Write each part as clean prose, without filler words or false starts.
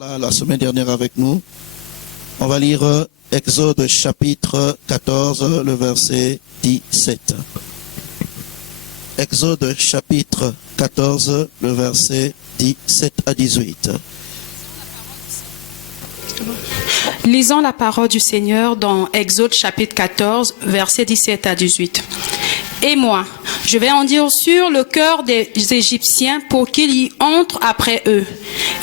Là, la semaine dernière avec nous. On va lire Exode chapitre 14, le verset 17. Exode chapitre 14, le verset 17 à 18. Lisons la parole du Seigneur dans Exode chapitre 14, versets 17 à 18. Et moi, je vais endurcir le cœur des Égyptiens pour qu'ils y entrent après eux.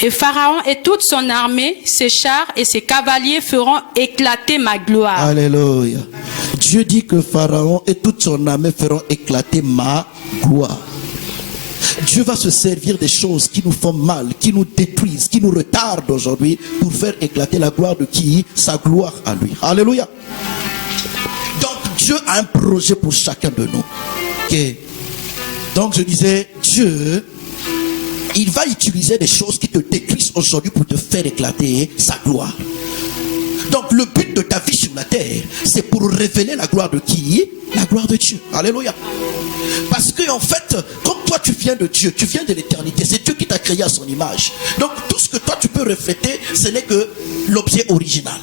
Et Pharaon et toute son armée, ses chars et ses cavaliers feront éclater ma gloire. Alléluia. Dieu dit que Pharaon et toute son armée feront éclater ma gloire. Dieu va se servir des choses qui nous font mal, qui nous détruisent, qui nous retardent aujourd'hui pour faire éclater la gloire de qui? Sa gloire à lui. Alléluia. Donc Dieu a un projet pour chacun de nous. Okay. Donc je disais, Dieu, il va utiliser des choses qui te détruisent aujourd'hui pour te faire éclater sa gloire. Donc le but de ta vie sur la terre, c'est pour révéler la gloire de qui? La gloire de Dieu. Alléluia. Parce que en fait, comme toi tu viens de Dieu, tu viens de l'éternité, c'est Dieu qui t'a créé à son image. Donc tout ce que toi tu peux refléter, ce n'est que l'objet original.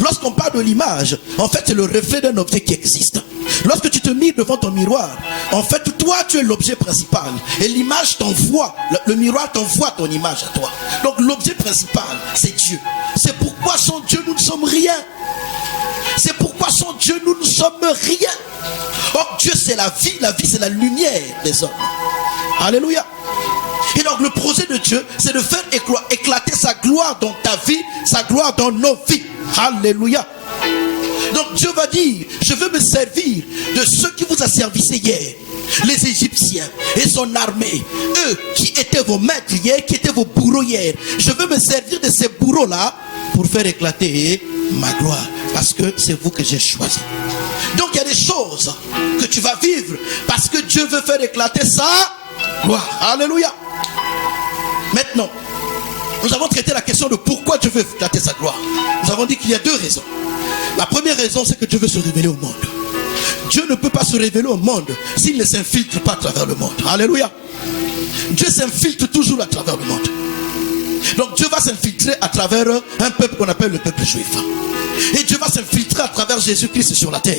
Lorsqu'on parle de l'image, en fait c'est le reflet d'un objet qui existe. Lorsque tu te mires devant ton miroir, en fait toi tu es l'objet principal. Et l'image t'envoie, le miroir t'envoie ton image à toi. Donc l'objet principal c'est Dieu. C'est pourquoi sans Dieu nous ne sommes rien. C'est pourquoi sans Dieu nous ne sommes rien. Or Dieu c'est la vie c'est la lumière des hommes. Alléluia. Et donc le projet de Dieu c'est de faire éclater sa gloire dans ta vie, sa gloire dans nos vies. Alléluia. Donc Dieu va dire, je veux me servir de ceux qui vous asservissaient hier, les Égyptiens et son armée, eux qui étaient vos maîtres hier, qui étaient vos bourreaux hier. Je veux me servir de ces bourreaux là pour faire éclater ma gloire, parce que c'est vous que j'ai choisi. Donc il y a des choses que tu vas vivre parce que Dieu veut faire éclater sa gloire. Alléluia. Maintenant, nous avons traité la question de pourquoi Dieu veut éclater sa gloire. Nous avons dit qu'il y a deux raisons. La première raison, c'est que Dieu veut se révéler au monde. Dieu ne peut pas se révéler au monde s'il ne s'infiltre pas à travers le monde. Alléluia. Dieu s'infiltre toujours à travers le monde. Donc Dieu va s'infiltrer à travers un peuple qu'on appelle le peuple juif. Et Dieu va s'infiltrer à travers Jésus-Christ sur la terre.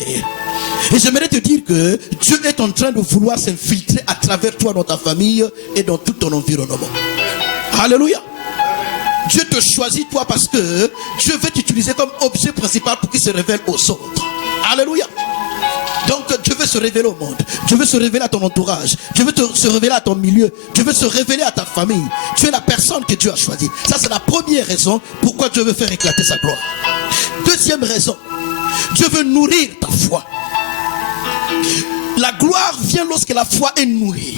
Et j'aimerais te dire que Dieu est en train de vouloir s'infiltrer à travers toi dans ta famille et dans tout ton environnement. Alléluia. Dieu te choisit toi parce que Dieu veut t'utiliser comme objet principal pour qu'il se révèle aux autres. Alléluia. Donc Dieu veut se révéler au monde. Dieu veut se révéler à ton entourage. Dieu veut se révéler à ton milieu. Dieu veut se révéler à ta famille. Tu es la personne que Dieu a choisie. Ça c'est la première raison pourquoi Dieu veut faire éclater sa gloire. Deuxième raison, Dieu veut nourrir ta foi. La gloire vient lorsque la foi est nourrie.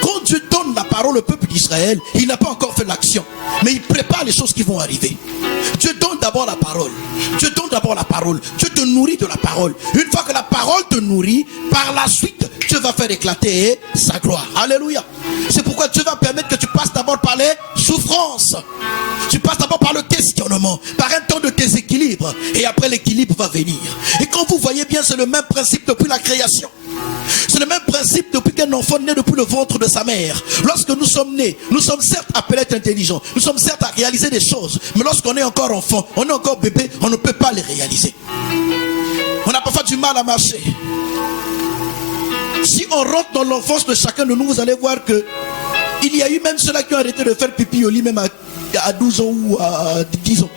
Quand Dieu donne la parole au peuple d'Israël, il n'a pas encore fait l'action, mais il prépare les choses qui vont arriver. Dieu donne d'abord la parole. Dieu donne d'abord la parole. Dieu te nourrit de la parole. Une fois que la parole te nourrit, par la suite, Dieu va faire éclater sa gloire. Alléluia. C'est pourquoi Dieu va permettre que tu passes d'abord par les souffrances. Tu passes d'abord par le questionnement, par un temps de déséquilibre. Et après l'équilibre va venir. Et quand vous voyez bien, c'est le même principe depuis la création. C'est le même principe depuis qu'un enfant naît depuis le ventre de sa mère. Lorsque nous sommes nés, nous sommes certes appelés à être intelligents. Nous sommes certes à réaliser des choses. Mais lorsqu'on est encore enfant, on est encore bébé, on ne peut pas les réaliser. On a parfois du mal à marcher. Si on rentre dans l'enfance de chacun de nous, vous allez voir que il y a eu même ceux-là qui ont arrêté de faire pipi au lit même à 12 ans ou à 10 ans.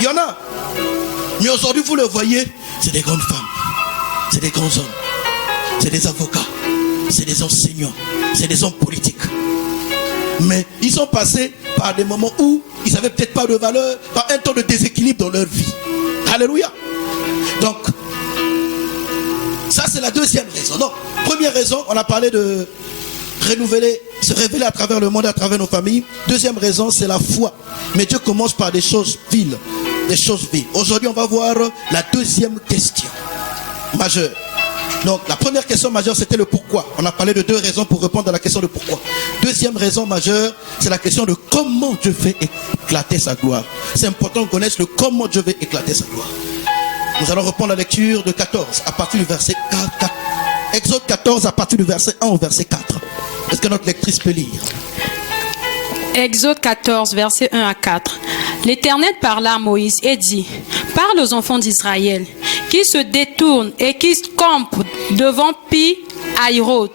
Il y en a. Mais aujourd'hui, vous le voyez, c'est des grandes femmes. C'est des grands hommes. C'est des avocats. C'est des enseignants. C'est des hommes politiques. Mais ils sont passés par des moments où ils n'avaient peut-être pas de valeur, par un temps de déséquilibre dans leur vie. Alléluia. Donc, ça c'est la deuxième raison. Donc, première raison, on a parlé de renouveler, se révéler à travers le monde, à travers nos familles. Deuxième raison, c'est la foi. Mais Dieu commence par des choses viles. Des choses viles. Aujourd'hui, on va voir la deuxième question majeure. Donc, la première question majeure, c'était le pourquoi. On a parlé de deux raisons pour répondre à la question de pourquoi. Deuxième raison majeure, c'est la question de comment Dieu fait éclater sa gloire. C'est important qu'on connaisse le comment Dieu veut éclater sa gloire. Nous allons reprendre la lecture de 14 à partir du verset 4. Exode 14 à partir du verset 1 au verset 4. Est-ce que notre lectrice peut lire? Exode 14, versets 1 à 4. L'Éternel parla à Moïse et dit, « Parle aux enfants d'Israël, qui se détournent et qui campent devant Pi-Hahiroth,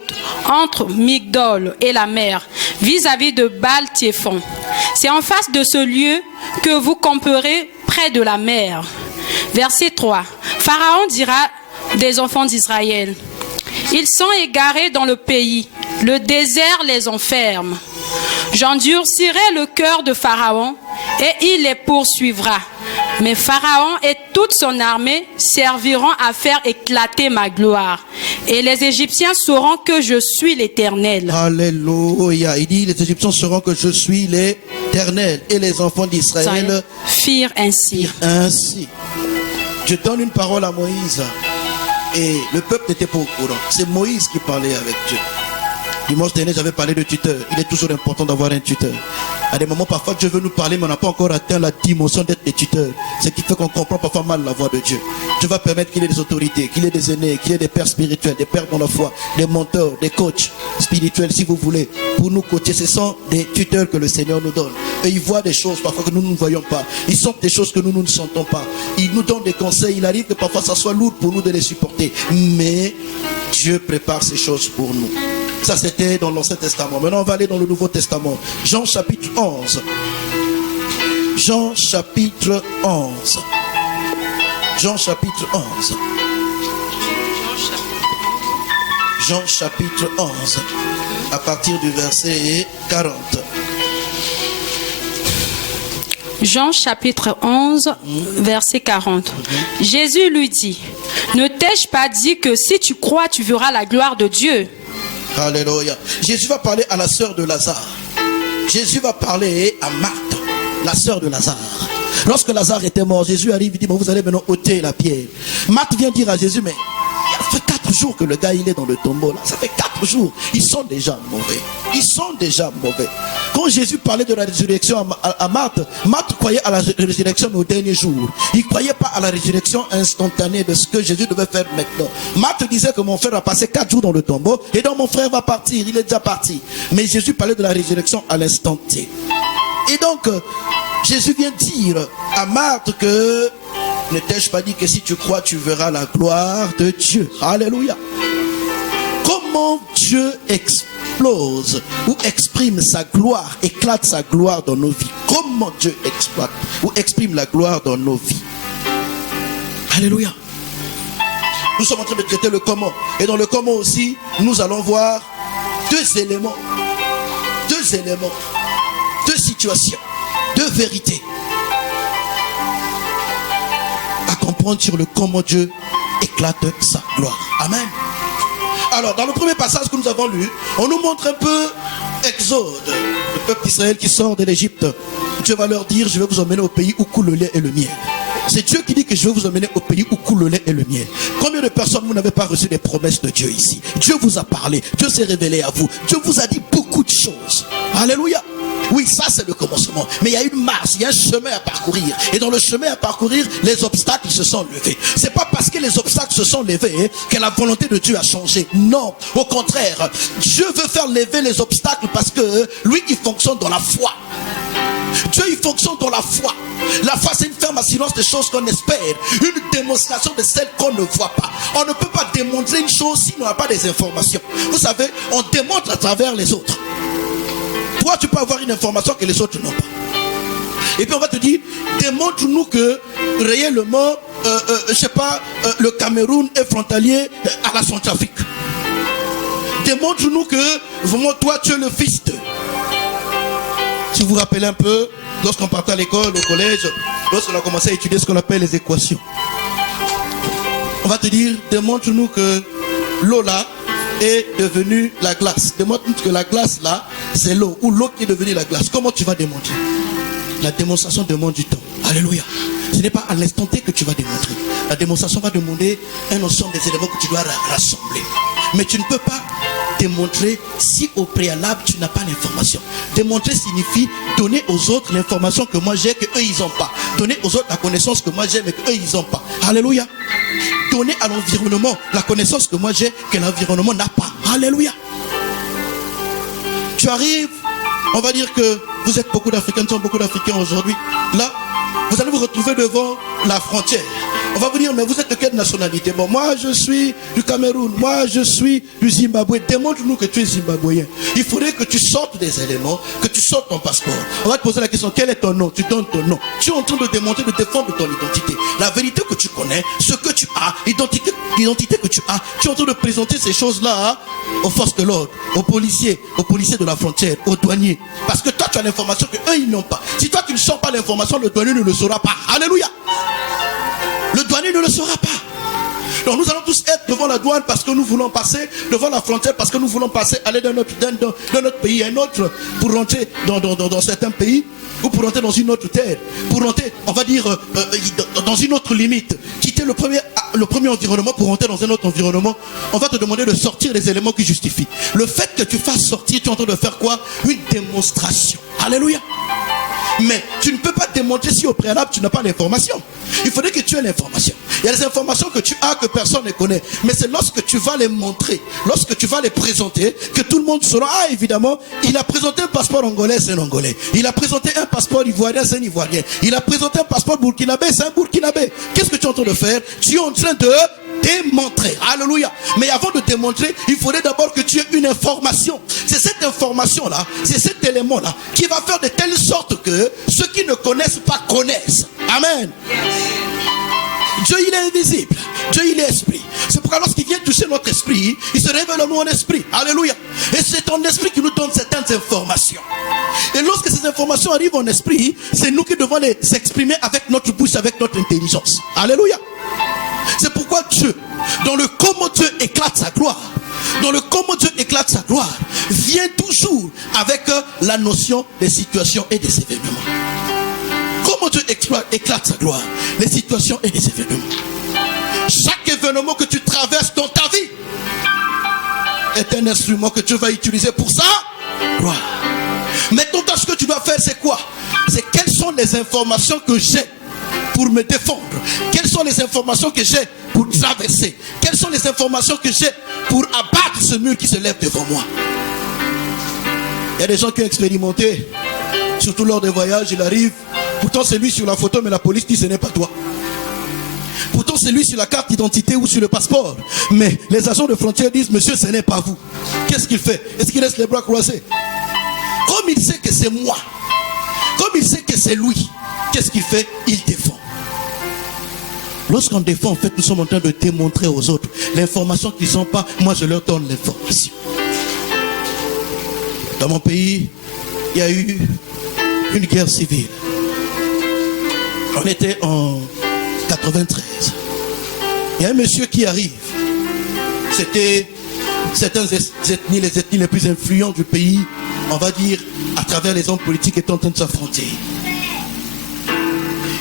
entre Migdol et la mer, vis-à-vis de Baal-Théphon. C'est en face de ce lieu que vous camperez près de la mer. » Verset 3. Pharaon dira des enfants d'Israël, « Ils sont égarés dans le pays, le désert les enferme. J'endurcirai le cœur de Pharaon et il les poursuivra. Mais Pharaon et toute son armée serviront à faire éclater ma gloire. Et les Égyptiens sauront que je suis l'Éternel. » Alléluia. Il dit, les Égyptiens sauront que je suis l'Éternel. Et les enfants d'Israël firent ainsi. Je donne une parole à Moïse. Et le peuple n'était pas au courant. C'est Moïse qui parlait avec Dieu. Dimanche dernier, j'avais parlé de tuteur. Il est toujours important d'avoir un tuteur. À des moments, parfois, Dieu veut nous parler, mais on n'a pas encore atteint la dimension d'être des tuteurs. Ce qui fait qu'on comprend parfois mal la voix de Dieu. Dieu va permettre qu'il y ait des autorités, qu'il y ait des aînés, qu'il y ait des pères spirituels, des pères dans la foi, des mentors, des coachs spirituels, si vous voulez, pour nous coacher. Ce sont des tuteurs que le Seigneur nous donne. Et ils voient des choses parfois que nous ne voyons pas. Ils sentent des choses que nous ne sentons pas. Ils nous donnent des conseils. Il arrive que parfois ça soit lourd pour nous de les supporter. Mais Dieu prépare ces choses pour nous. Ça, c'était dans l'Ancien Testament. Maintenant, on va aller dans le Nouveau Testament. Jean chapitre 11. Jean chapitre 11. Jean chapitre 11. Jean chapitre 11. À partir du verset 40. Jean chapitre 11, verset 40. Jésus lui dit, « Ne t'ai-je pas dit que si tu crois, tu verras la gloire de Dieu ?» Alléluia. Jésus va parler à la sœur de Lazare. Jésus va parler à Marthe, la sœur de Lazare. Lorsque Lazare était mort, Jésus arrive et dit, bon, vous allez maintenant ôter la pierre. Marthe vient dire à Jésus, mais ça fait 4 jours que le gars il est dans le tombeau là. Ça fait 4 jours. Ils sont déjà mauvais. Ils sont déjà mauvais. Quand Jésus parlait de la résurrection à Marthe, Marthe croyait à la résurrection au dernier jour. Il ne croyait pas à la résurrection instantanée de ce que Jésus devait faire maintenant. Marthe disait que mon frère va passer 4 jours dans le tombeau et donc mon frère va partir. Il est déjà parti. Mais Jésus parlait de la résurrection à l'instant T. Et donc, Jésus vient dire à Marthe que ne t'ai-je pas dit que si tu crois, tu verras la gloire de Dieu. Alléluia. Comment Dieu explose ou exprime sa gloire, éclate sa gloire dans nos vies. Comment Dieu exploite ou exprime la gloire dans nos vies. Alléluia. Nous sommes en train de traiter le comment. Et dans le comment aussi, nous allons voir 2 éléments. 2 éléments. 2 situations. 2 vérités. À comprendre sur le comment Dieu éclate sa gloire. Amen. Alors, dans le premier passage que nous avons lu, on nous montre un peu Exode, le peuple d'Israël qui sort de l'Égypte. Dieu va leur dire, je vais vous emmener au pays où coule le lait et le miel. C'est Dieu qui dit que je vais vous emmener au pays où coule le lait et le miel. Combien de personnes vous n'avez pas reçu des promesses de Dieu ici? Dieu vous a parlé, Dieu s'est révélé à vous, Dieu vous a dit beaucoup de choses. Alléluia. Oui, ça c'est le commencement. Mais il y a une marche, il y a un chemin à parcourir. Et dans le chemin à parcourir, les obstacles se sont levés. C'est pas parce que les obstacles se sont levés que la volonté de Dieu a changé. Non, au contraire, Dieu veut faire lever les obstacles parce que lui, il fonctionne dans la foi. Dieu, il fonctionne dans la foi. La foi, c'est une ferme assurance des choses qu'on espère. Une démonstration de celles qu'on ne voit pas. On ne peut pas démontrer une chose si on n'a pas des informations. Vous savez, on démontre à travers les autres. Toi, tu peux avoir une information que les autres n'ont pas. Et puis on va te dire, démontre-nous que réellement, je sais pas, le Cameroun est frontalier à la Centrafrique. Démontre-nous que vraiment toi, tu es le fils de. Si vous vous rappelez un peu, lorsqu'on partait à l'école, au collège, lorsqu'on a commencé à étudier ce qu'on appelle les équations, on va te dire, démontre-nous que l'eau là est devenue la glace. Démontre-nous que la glace là, c'est l'eau, ou l'eau qui est devenue la glace. Comment tu vas démontrer? La démonstration demande du temps. Alléluia. Ce n'est pas à l'instant T que tu vas démontrer. La démonstration va demander un ensemble des éléments que tu dois rassembler. Mais tu ne peux pas démontrer si au préalable tu n'as pas l'information. Démontrer signifie donner aux autres l'information que moi j'ai, que eux ils n'ont pas. Donner aux autres la connaissance que moi j'ai, mais que eux ils n'ont pas. Alléluia. Donner à l'environnement la connaissance que moi j'ai, que l'environnement n'a pas. Alléluia. Tu arrives On va dire que vous êtes beaucoup d'Africains, nous sommes beaucoup d'Africains aujourd'hui. Là, vous allez vous retrouver devant la frontière. On va vous dire, mais vous êtes de quelle nationalité? Bon, moi je suis du Cameroun, moi je suis du Zimbabwe. Démontre-nous que tu es zimbabwéen. Il faudrait que tu sortes des éléments, que tu sortes ton passeport. On va te poser la question, quel est ton nom? Tu donnes ton nom. Tu es en train de démontrer, de défendre ton identité. La vérité que tu connais, ce que tu as, l'identité que tu as. Tu es en train de présenter ces choses-là aux forces de l'ordre, aux policiers de la frontière, aux douaniers. Parce que toi tu as l'information qu'eux ils n'ont pas. Si toi tu ne sors pas l'information, le douanier ne le saura pas. Alléluia. Le douanier ne le saura pas. Donc nous allons tous être devant la douane parce que nous voulons passer, devant la frontière parce que nous voulons passer, aller dans notre pays à un autre, pour rentrer dans certains pays, ou pour rentrer dans une autre terre, pour rentrer, on va dire, dans une autre limite, quitter le premier environnement pour rentrer dans un autre environnement. On va te demander de sortir les éléments qui justifient. Le fait que tu fasses sortir, tu es en train de faire quoi? Une démonstration. Alléluia. Mais tu ne peux pas démontrer si au préalable tu n'as pas l'information. Il faudrait que tu aies l'information. Il y a des informations que tu as que personne ne connaît. Mais c'est lorsque tu vas les montrer, lorsque tu vas les présenter, que tout le monde saura. Ah, évidemment, il a présenté un passeport angolais, c'est un Angolais. Il a présenté un passeport ivoirien, c'est un Ivoirien. Il a présenté un passeport burkinabé, c'est un Burkinabé. Qu'est-ce que tu es en train de faire? Tu es en train de démontrer. Alléluia. Mais avant de démontrer, il faudrait d'abord que tu aies une information. C'est cette information-là, c'est cet élément-là qui va faire de telle sorte que ceux qui ne connaissent pas connaissent. Amen. Dieu il est invisible, Dieu il est esprit. C'est pourquoi lorsqu'il vient toucher notre esprit, il se révèle en nous en esprit. Alléluia. Et c'est ton esprit qui nous donne certaines informations. Et lorsque ces informations arrivent en esprit, c'est nous qui devons les exprimer avec notre bouche, avec notre intelligence. Alléluia. C'est pourquoi Dieu, dans le comment Dieu éclate sa gloire, vient toujours avec la notion des situations et des événements. Comment Dieu éclate sa gloire, les situations et les événements. Chaque événement que tu traverses dans ta vie est un instrument que Dieu va utiliser pour sa gloire. Maintenant, ce que tu dois faire, c'est quoi? C'est quelles sont les informations que j'ai pour me défendre? Quelles sont les informations que j'ai pour traverser? Quelles sont les informations que j'ai pour abattre ce mur qui se lève devant moi? Il y a des gens qui ont expérimenté, surtout lors des voyages, il arrive, pourtant c'est lui sur la photo, mais la police dit ce n'est pas toi. Pourtant c'est lui sur la carte d'identité ou sur le passeport, mais les agents de frontière disent monsieur ce n'est pas vous. Qu'est-ce qu'il fait? Est-ce qu'il laisse les bras croisés? Comme il sait que c'est moi, comme il sait que c'est lui, qu'est-ce qu'il fait? Il défend. Lorsqu'on défend, en fait, nous sommes en train de démontrer aux autres l'information qu'ils n'ont pas. Moi, je leur donne l'information. Dans mon pays, il y a eu une guerre civile. On était en 93. Il y a un monsieur qui arrive. C'était certaines ethnies, les ethnies les plus influentes du pays, on va dire, à travers les hommes politiques étant en train de s'affronter.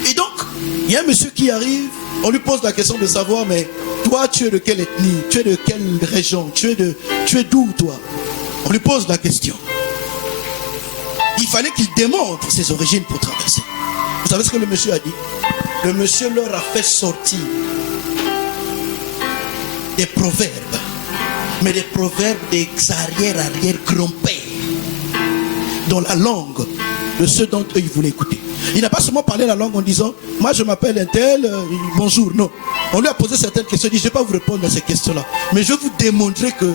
Et donc, il y a un monsieur qui arrive, on lui pose la question de savoir, mais toi, tu es de quelle ethnie? Tu es de quelle région? Tu es d'où, toi? On lui pose la question. Il fallait qu'il démontre ses origines pour traverser. Vous savez ce que le monsieur a dit? Le monsieur leur a fait sortir des proverbes, mais des proverbes des arrière-grands-pères, dans la langue de ceux dont eux ils voulaient écouter. Il n'a pas seulement parlé la langue en disant moi je m'appelle un tel, bonjour. Non, on lui a posé certaines questions. Il dit je ne vais pas vous répondre à ces questions-là, mais je vais vous démontrer que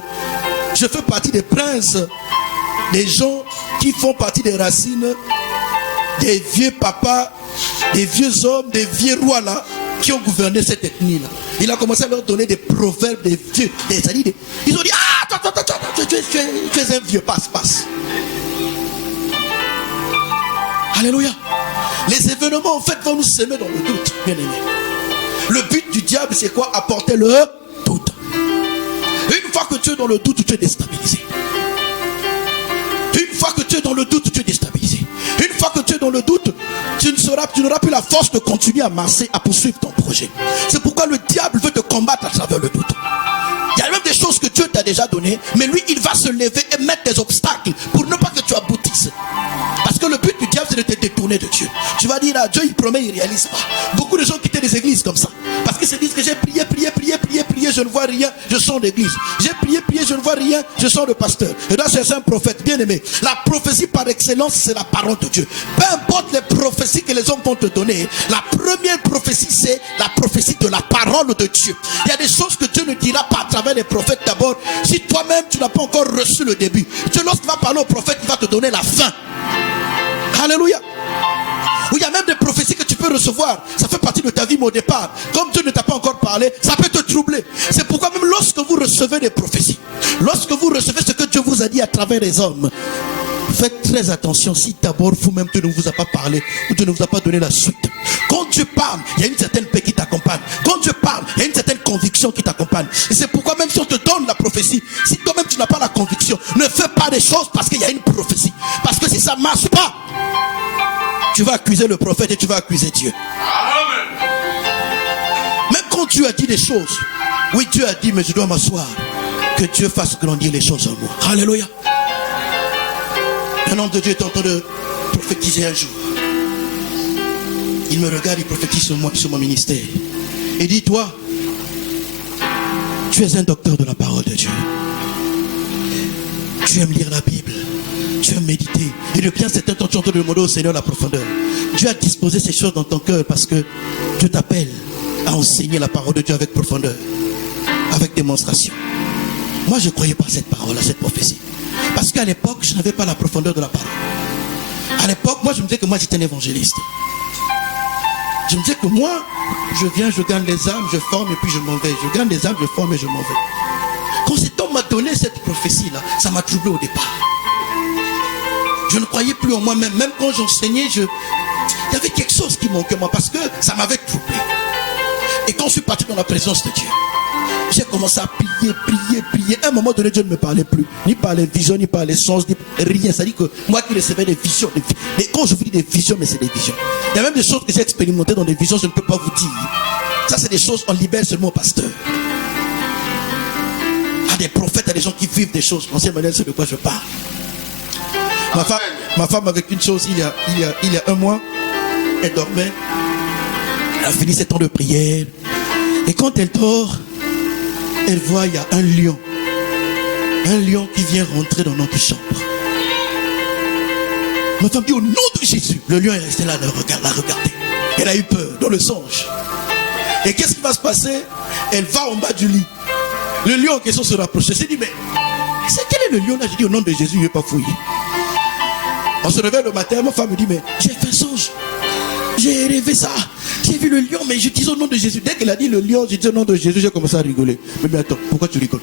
je fais partie des princes, des gens qui font partie des racines des vieux papas, des vieux hommes, des vieux rois là qui ont gouverné cette ethnie là. Il a commencé à leur donner des proverbes des vieux, des années. Ils ont dit ah tu es un vieux, passe. Alléluia. Les événements en fait vont nous semer dans le doute, bien aimé. Le but du diable c'est quoi? Apporter le doute. Une fois que tu es dans le doute, tu es déstabilisé. Une fois que tu es dans le doute, tu es déstabilisé. Une fois que tu es dans le doute, tu n'auras plus la force de continuer à marcher, à poursuivre ton projet. C'est pourquoi le diable veut te combattre à travers le doute. Il y a même des choses que Dieu t'a déjà données, mais lui, il va se lever et mettre des obstacles pour ne pas que tu aboutisses. Parce que le but du diable, c'est de te détourner de Dieu. Tu vas dire, ah, Dieu, il promet, il ne réalise pas. Beaucoup de gens quittaient les églises comme ça. Parce qu'ils se disent que j'ai prié, prié, je ne vois rien, je sors d'église. J'ai prié, je ne vois rien, je sors de pasteur. Et là, c'est un prophète, bien aimé. La prophétie par excellence, c'est la parole de Dieu. Peu importe les prophéties que les hommes vont te donner, la première prophétie, c'est la prophétie de la parole de Dieu. Il y a des choses que Dieu ne dira pas à travers les prophètes d'abord, si toi-même tu n'as pas encore reçu le début. Dieu, lorsqu'il va parler au prophète, il va te donner la fin. Alléluia. Où il y a même des prophéties que tu peux recevoir. Ça fait partie de ta vie, mais au départ, comme Dieu ne t'a pas encore parlé, ça peut te troubler. C'est pourquoi même lorsque vous recevez des prophéties, lorsque vous recevez ce que Dieu vous a dit à travers les hommes, faites très attention si d'abord vous-même Dieu ne vous a pas parlé ou Dieu ne vous a pas donné la suite. Quand Dieu parle, il y a une certaine paix qui t'accompagne. Quand Dieu parle, il y a une certaine conviction qui t'accompagne. Et c'est pourquoi même si on te donne la prophétie, si toi-même tu n'as pas la conviction, ne fais pas des choses parce qu'il y a une prophétie. Parce que si ça ne marche pas, tu vas accuser le prophète et tu vas accuser Dieu. Amen. Même quand Dieu a dit des choses, oui, Dieu a dit, mais je dois m'asseoir. Que Dieu fasse grandir les choses en moi. Alléluia. Un homme de Dieu est en train de prophétiser un jour. Il me regarde, il prophétise sur moi, sur mon ministère. Et dit, toi, tu es un docteur de la parole de Dieu. Tu aimes lire la Bible. Tu aimes méditer. Et le bien, c'est un temps, tu es en train de demander au Seigneur la profondeur. Dieu a disposé ces choses dans ton cœur parce que Dieu t'appelle à enseigner la parole de Dieu avec profondeur, avec démonstration. Moi, je ne croyais pas à cette parole, à cette prophétie. Parce qu'à l'époque, je n'avais pas la profondeur de la parole. À l'époque, moi, je me disais que moi, j'étais un évangéliste. Je me disais que moi, je viens, je gagne les âmes, je forme et puis je m'en vais. Je gagne les âmes, je forme et je m'en vais. Quand cet homme m'a donné cette prophétie-là, ça m'a troublé au départ. Je ne croyais plus en moi-même. Même quand j'enseignais, il y avait quelque chose qui manquait moi parce que ça m'avait troublé. Et quand je suis parti dans la présence de Dieu, j'ai commencé à prier. À un moment donné, Dieu ne me parlait plus. Ni par les visions, ni par les sens, ni rien. Ça dit que moi qui recevais des visions, quand je vous dis des visions, mais c'est des visions. Il y a même des choses que j'ai expérimentées dans des visions, je ne peux pas vous dire. Ça, c'est des choses qu'on libère seulement au pasteur. À des prophètes, à des gens qui vivent des choses. Pensez, Emmanuel, c'est de quoi je parle. Ma femme avec une chose, il y a un mois, elle dormait. Elle a fini ses temps de prière. Et quand elle dort, elle voit, il y a un lion. Un lion qui vient rentrer dans notre chambre. Ma femme dit, au nom de Jésus. Le lion est resté là, la regarder. Elle a eu peur, dans le songe. Et qu'est-ce qui va se passer? Elle va en bas du lit. Le lion en question se rapproche. Elle s'est dit, mais quel est le lion là? J'ai dit, au nom de Jésus, je ne vais pas fouiller. On se réveille le matin, ma femme me dit, mais j'ai fait un songe. J'ai rêvé ça. J'ai vu le lion, mais je dis au nom de Jésus. Dès qu'elle a dit le lion, j'ai dit au nom de Jésus, j'ai commencé à rigoler. Mais attends, pourquoi tu rigoles?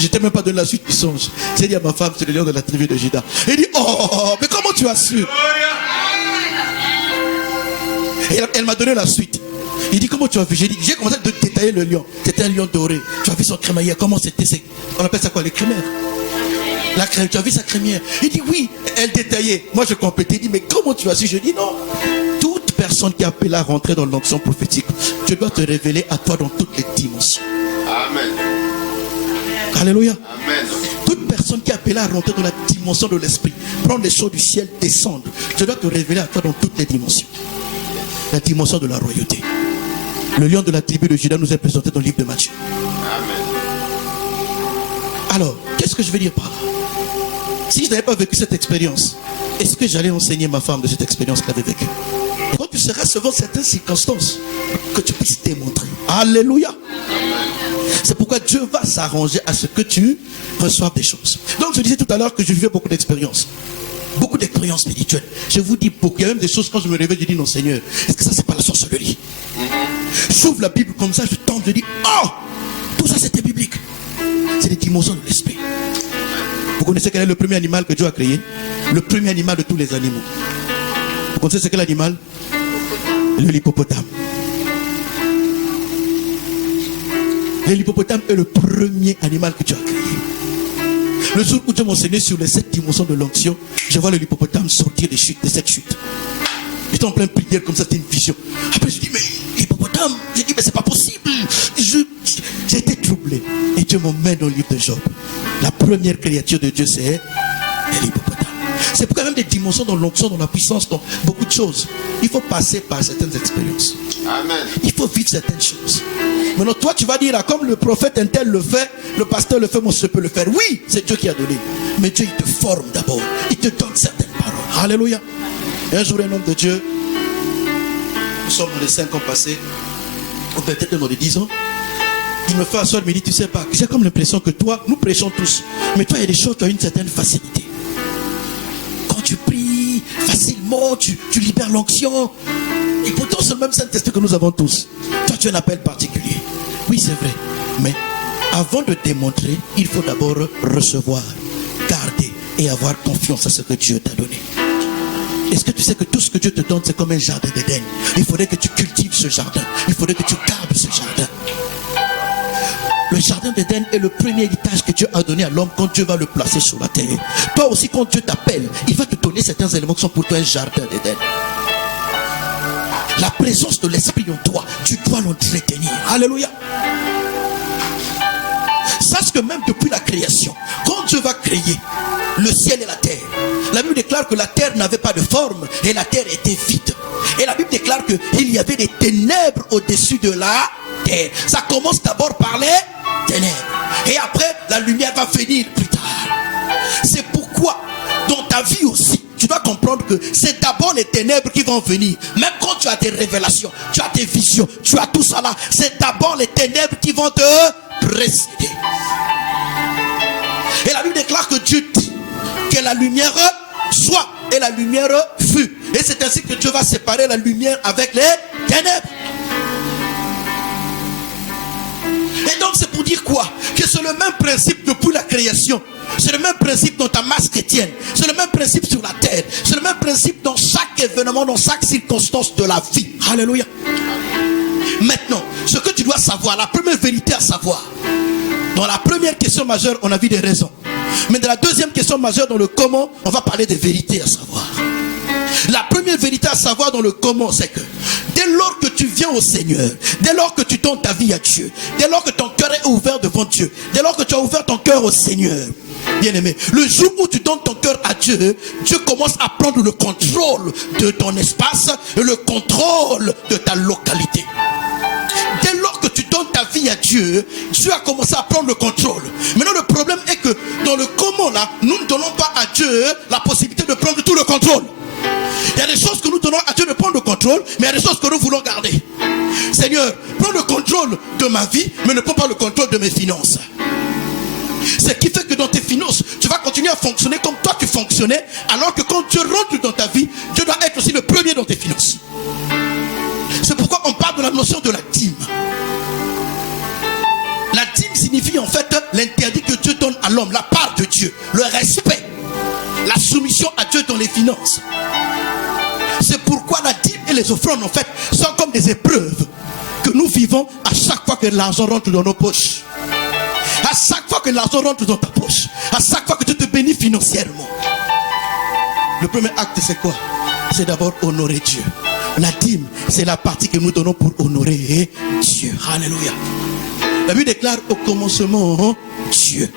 Je t'ai même pas donné la suite du songe. J'ai dit à ma femme, c'est le lion de la tribu de Juda. Elle dit, oh, mais comment tu as su? Et elle m'a donné la suite. Il dit, comment tu as vu? J'ai commencé à détailler le lion. C'était un lion doré. Tu as vu son crémaillère. Comment c'était? On appelle ça quoi? Les crémaires. La crème, tu as vu sa crémière? Il dit oui, elle détaillait. Moi je complétais, il dit mais comment tu as su? Je dis non. Toute personne qui appelle à rentrer dans l'onction prophétique, Dieu doit te révéler à toi dans toutes les dimensions. Amen. Alléluia. Amen. Toute personne qui appelle à rentrer dans la dimension de l'esprit, prendre les choses du ciel, descendre, Dieu doit te révéler à toi dans toutes les dimensions. La dimension de la royauté. Le lion de la tribu de Juda nous est présenté dans le livre de Matthieu. Amen. Alors, qu'est-ce que je veux dire par là? Si je n'avais pas vécu cette expérience, est-ce que j'allais enseigner ma femme de cette expérience qu'elle avait vécue? Et quand tu seras devant certaines circonstances, que tu puisses démontrer. Alléluia. C'est pourquoi Dieu va s'arranger à ce que tu reçoives des choses. Donc je disais tout à l'heure que je vivais beaucoup d'expériences. Beaucoup d'expériences spirituelles. Je vous dis beaucoup. Il y a même des choses quand je me réveille, je dis non Seigneur, est-ce que ça c'est pas la sorcellerie? J'ouvre la Bible comme ça, je tente, je dis oh, tout ça c'était biblique. C'est des dimensions de l'esprit. Vous connaissez quel est le premier animal que Dieu a créé? Le premier animal de tous les animaux. Vous connaissez c'est quel animal? L'hippopotame. L'hippopotame est le premier animal que Dieu a créé. Le jour où Dieu m'a enseigné sur les 7 dimensions de l'onction, je vois l'hippopotame sortir des chutes, de cette chute. J'étais en pleine prière comme ça, c'était une vision. Après je dis mais l'hippopotame, j'ai dit mais c'est pas possible. J'ai été troublé. Et Dieu m'emmène dans le livre de Job. La première créature de Dieu c'est l'hippopotame. C'est pourquoi même des dimensions dans l'onction, dans la puissance, dans beaucoup de choses. Il faut passer par certaines expériences. Amen. Il faut vivre certaines choses. Maintenant, toi, tu vas dire, là, comme le prophète un tel le fait, le pasteur le fait, moi je peux le faire. Oui, c'est Dieu qui a donné. Mais Dieu, il te forme d'abord. Il te donne certaines paroles. Alléluia. Et un jour, un homme de Dieu, nous sommes dans les 5 ans passés, ou peut-être dans les 10 ans, il me fait asseoir, il me dit, tu sais pas, j'ai comme l'impression que toi, nous prêchons tous, mais toi, il y a des choses, tu as une certaine facilité. Quand tu pries facilement, tu libères l'onction. Et pourtant, c'est le même Saint-Esprit que nous avons tous. Toi, tu as un appel particulier. Oui, c'est vrai. Mais avant de démontrer, il faut d'abord recevoir, garder et avoir confiance à ce que Dieu t'a donné. Est-ce que tu sais que tout ce que Dieu te donne, c'est comme un jardin d'Éden? Il faudrait que tu cultives ce jardin. Il faudrait que tu gardes ce jardin. Le jardin d'Éden est le premier héritage que Dieu a donné à l'homme quand Dieu va le placer sur la terre. Toi aussi, quand Dieu t'appelle, il va te donner certains éléments qui sont pour toi un jardin d'Éden. La présence de l'Esprit en toi, tu dois l'entretenir. Alléluia. Sache que même depuis la création, quand Dieu va créer le ciel et la terre, la Bible déclare que la terre n'avait pas de forme et la terre était vide. Et la Bible déclare qu'il y avait des ténèbres au-dessus de la terre. Ça commence d'abord par les ténèbres. Et après, la lumière va venir plus tard. C'est pourquoi, dans ta vie aussi, tu dois comprendre que c'est d'abord les ténèbres qui vont venir. Même quand tu as des révélations, tu as des visions, tu as tout ça là, c'est d'abord les ténèbres qui vont te précéder. Et la Bible déclare que Dieu dit que la lumière soit, et la lumière fut. Et c'est ainsi que Dieu va séparer la lumière avec les ténèbres. Et donc c'est pour dire quoi? Que c'est le même principe depuis la création. C'est le même principe dans ta masse chrétienne. C'est le même principe sur la terre. C'est le même principe dans chaque événement, dans chaque circonstance de la vie. Alléluia. Maintenant, ce que tu dois savoir, la première vérité à savoir. Dans la première question majeure, on a vu des raisons. Mais dans la deuxième question majeure, dans le comment, on va parler des vérités à savoir. La première vérité à savoir dans le comment, c'est que dès lors que tu viens au Seigneur, dès lors que tu donnes ta vie à Dieu, dès lors que ton cœur est ouvert devant Dieu, dès lors que tu as ouvert ton cœur au Seigneur, bien-aimé, le jour où tu donnes ton cœur à Dieu, Dieu commence à prendre le contrôle de ton espace et le contrôle de ta localité. Dès lors que tu donnes ta vie à Dieu, Dieu a commencé à prendre le contrôle. Maintenant, le problème est que dans le comment là, nous ne donnons pas à Dieu la possibilité de prendre tout le contrôle. Il y a des choses que nous donnons à Dieu de prendre le contrôle, mais il y a des choses que nous voulons garder. Seigneur, prends le contrôle de ma vie, mais ne prends pas le contrôle de mes finances. Ce qui fait que dans tes finances, tu vas continuer à fonctionner comme toi tu fonctionnais, alors que quand Dieu rentre dans ta vie, Dieu doit être aussi le premier dans tes finances. C'est pourquoi on parle de la notion de la dîme. La dîme signifie en fait l'interdit que Dieu donne à l'homme, la part de Dieu, le respect, la soumission à Dieu dans les finances. C'est pourquoi la dîme et les offrandes en fait sont comme des épreuves que nous vivons à chaque fois que l'argent rentre dans nos poches. À chaque fois que l'argent rentre dans ta poche, à chaque fois que tu te bénis financièrement. Le premier acte c'est quoi? C'est d'abord honorer Dieu. La dîme, c'est la partie que nous donnons pour honorer Dieu. Alléluia. La Bible déclare au commencement Dieu.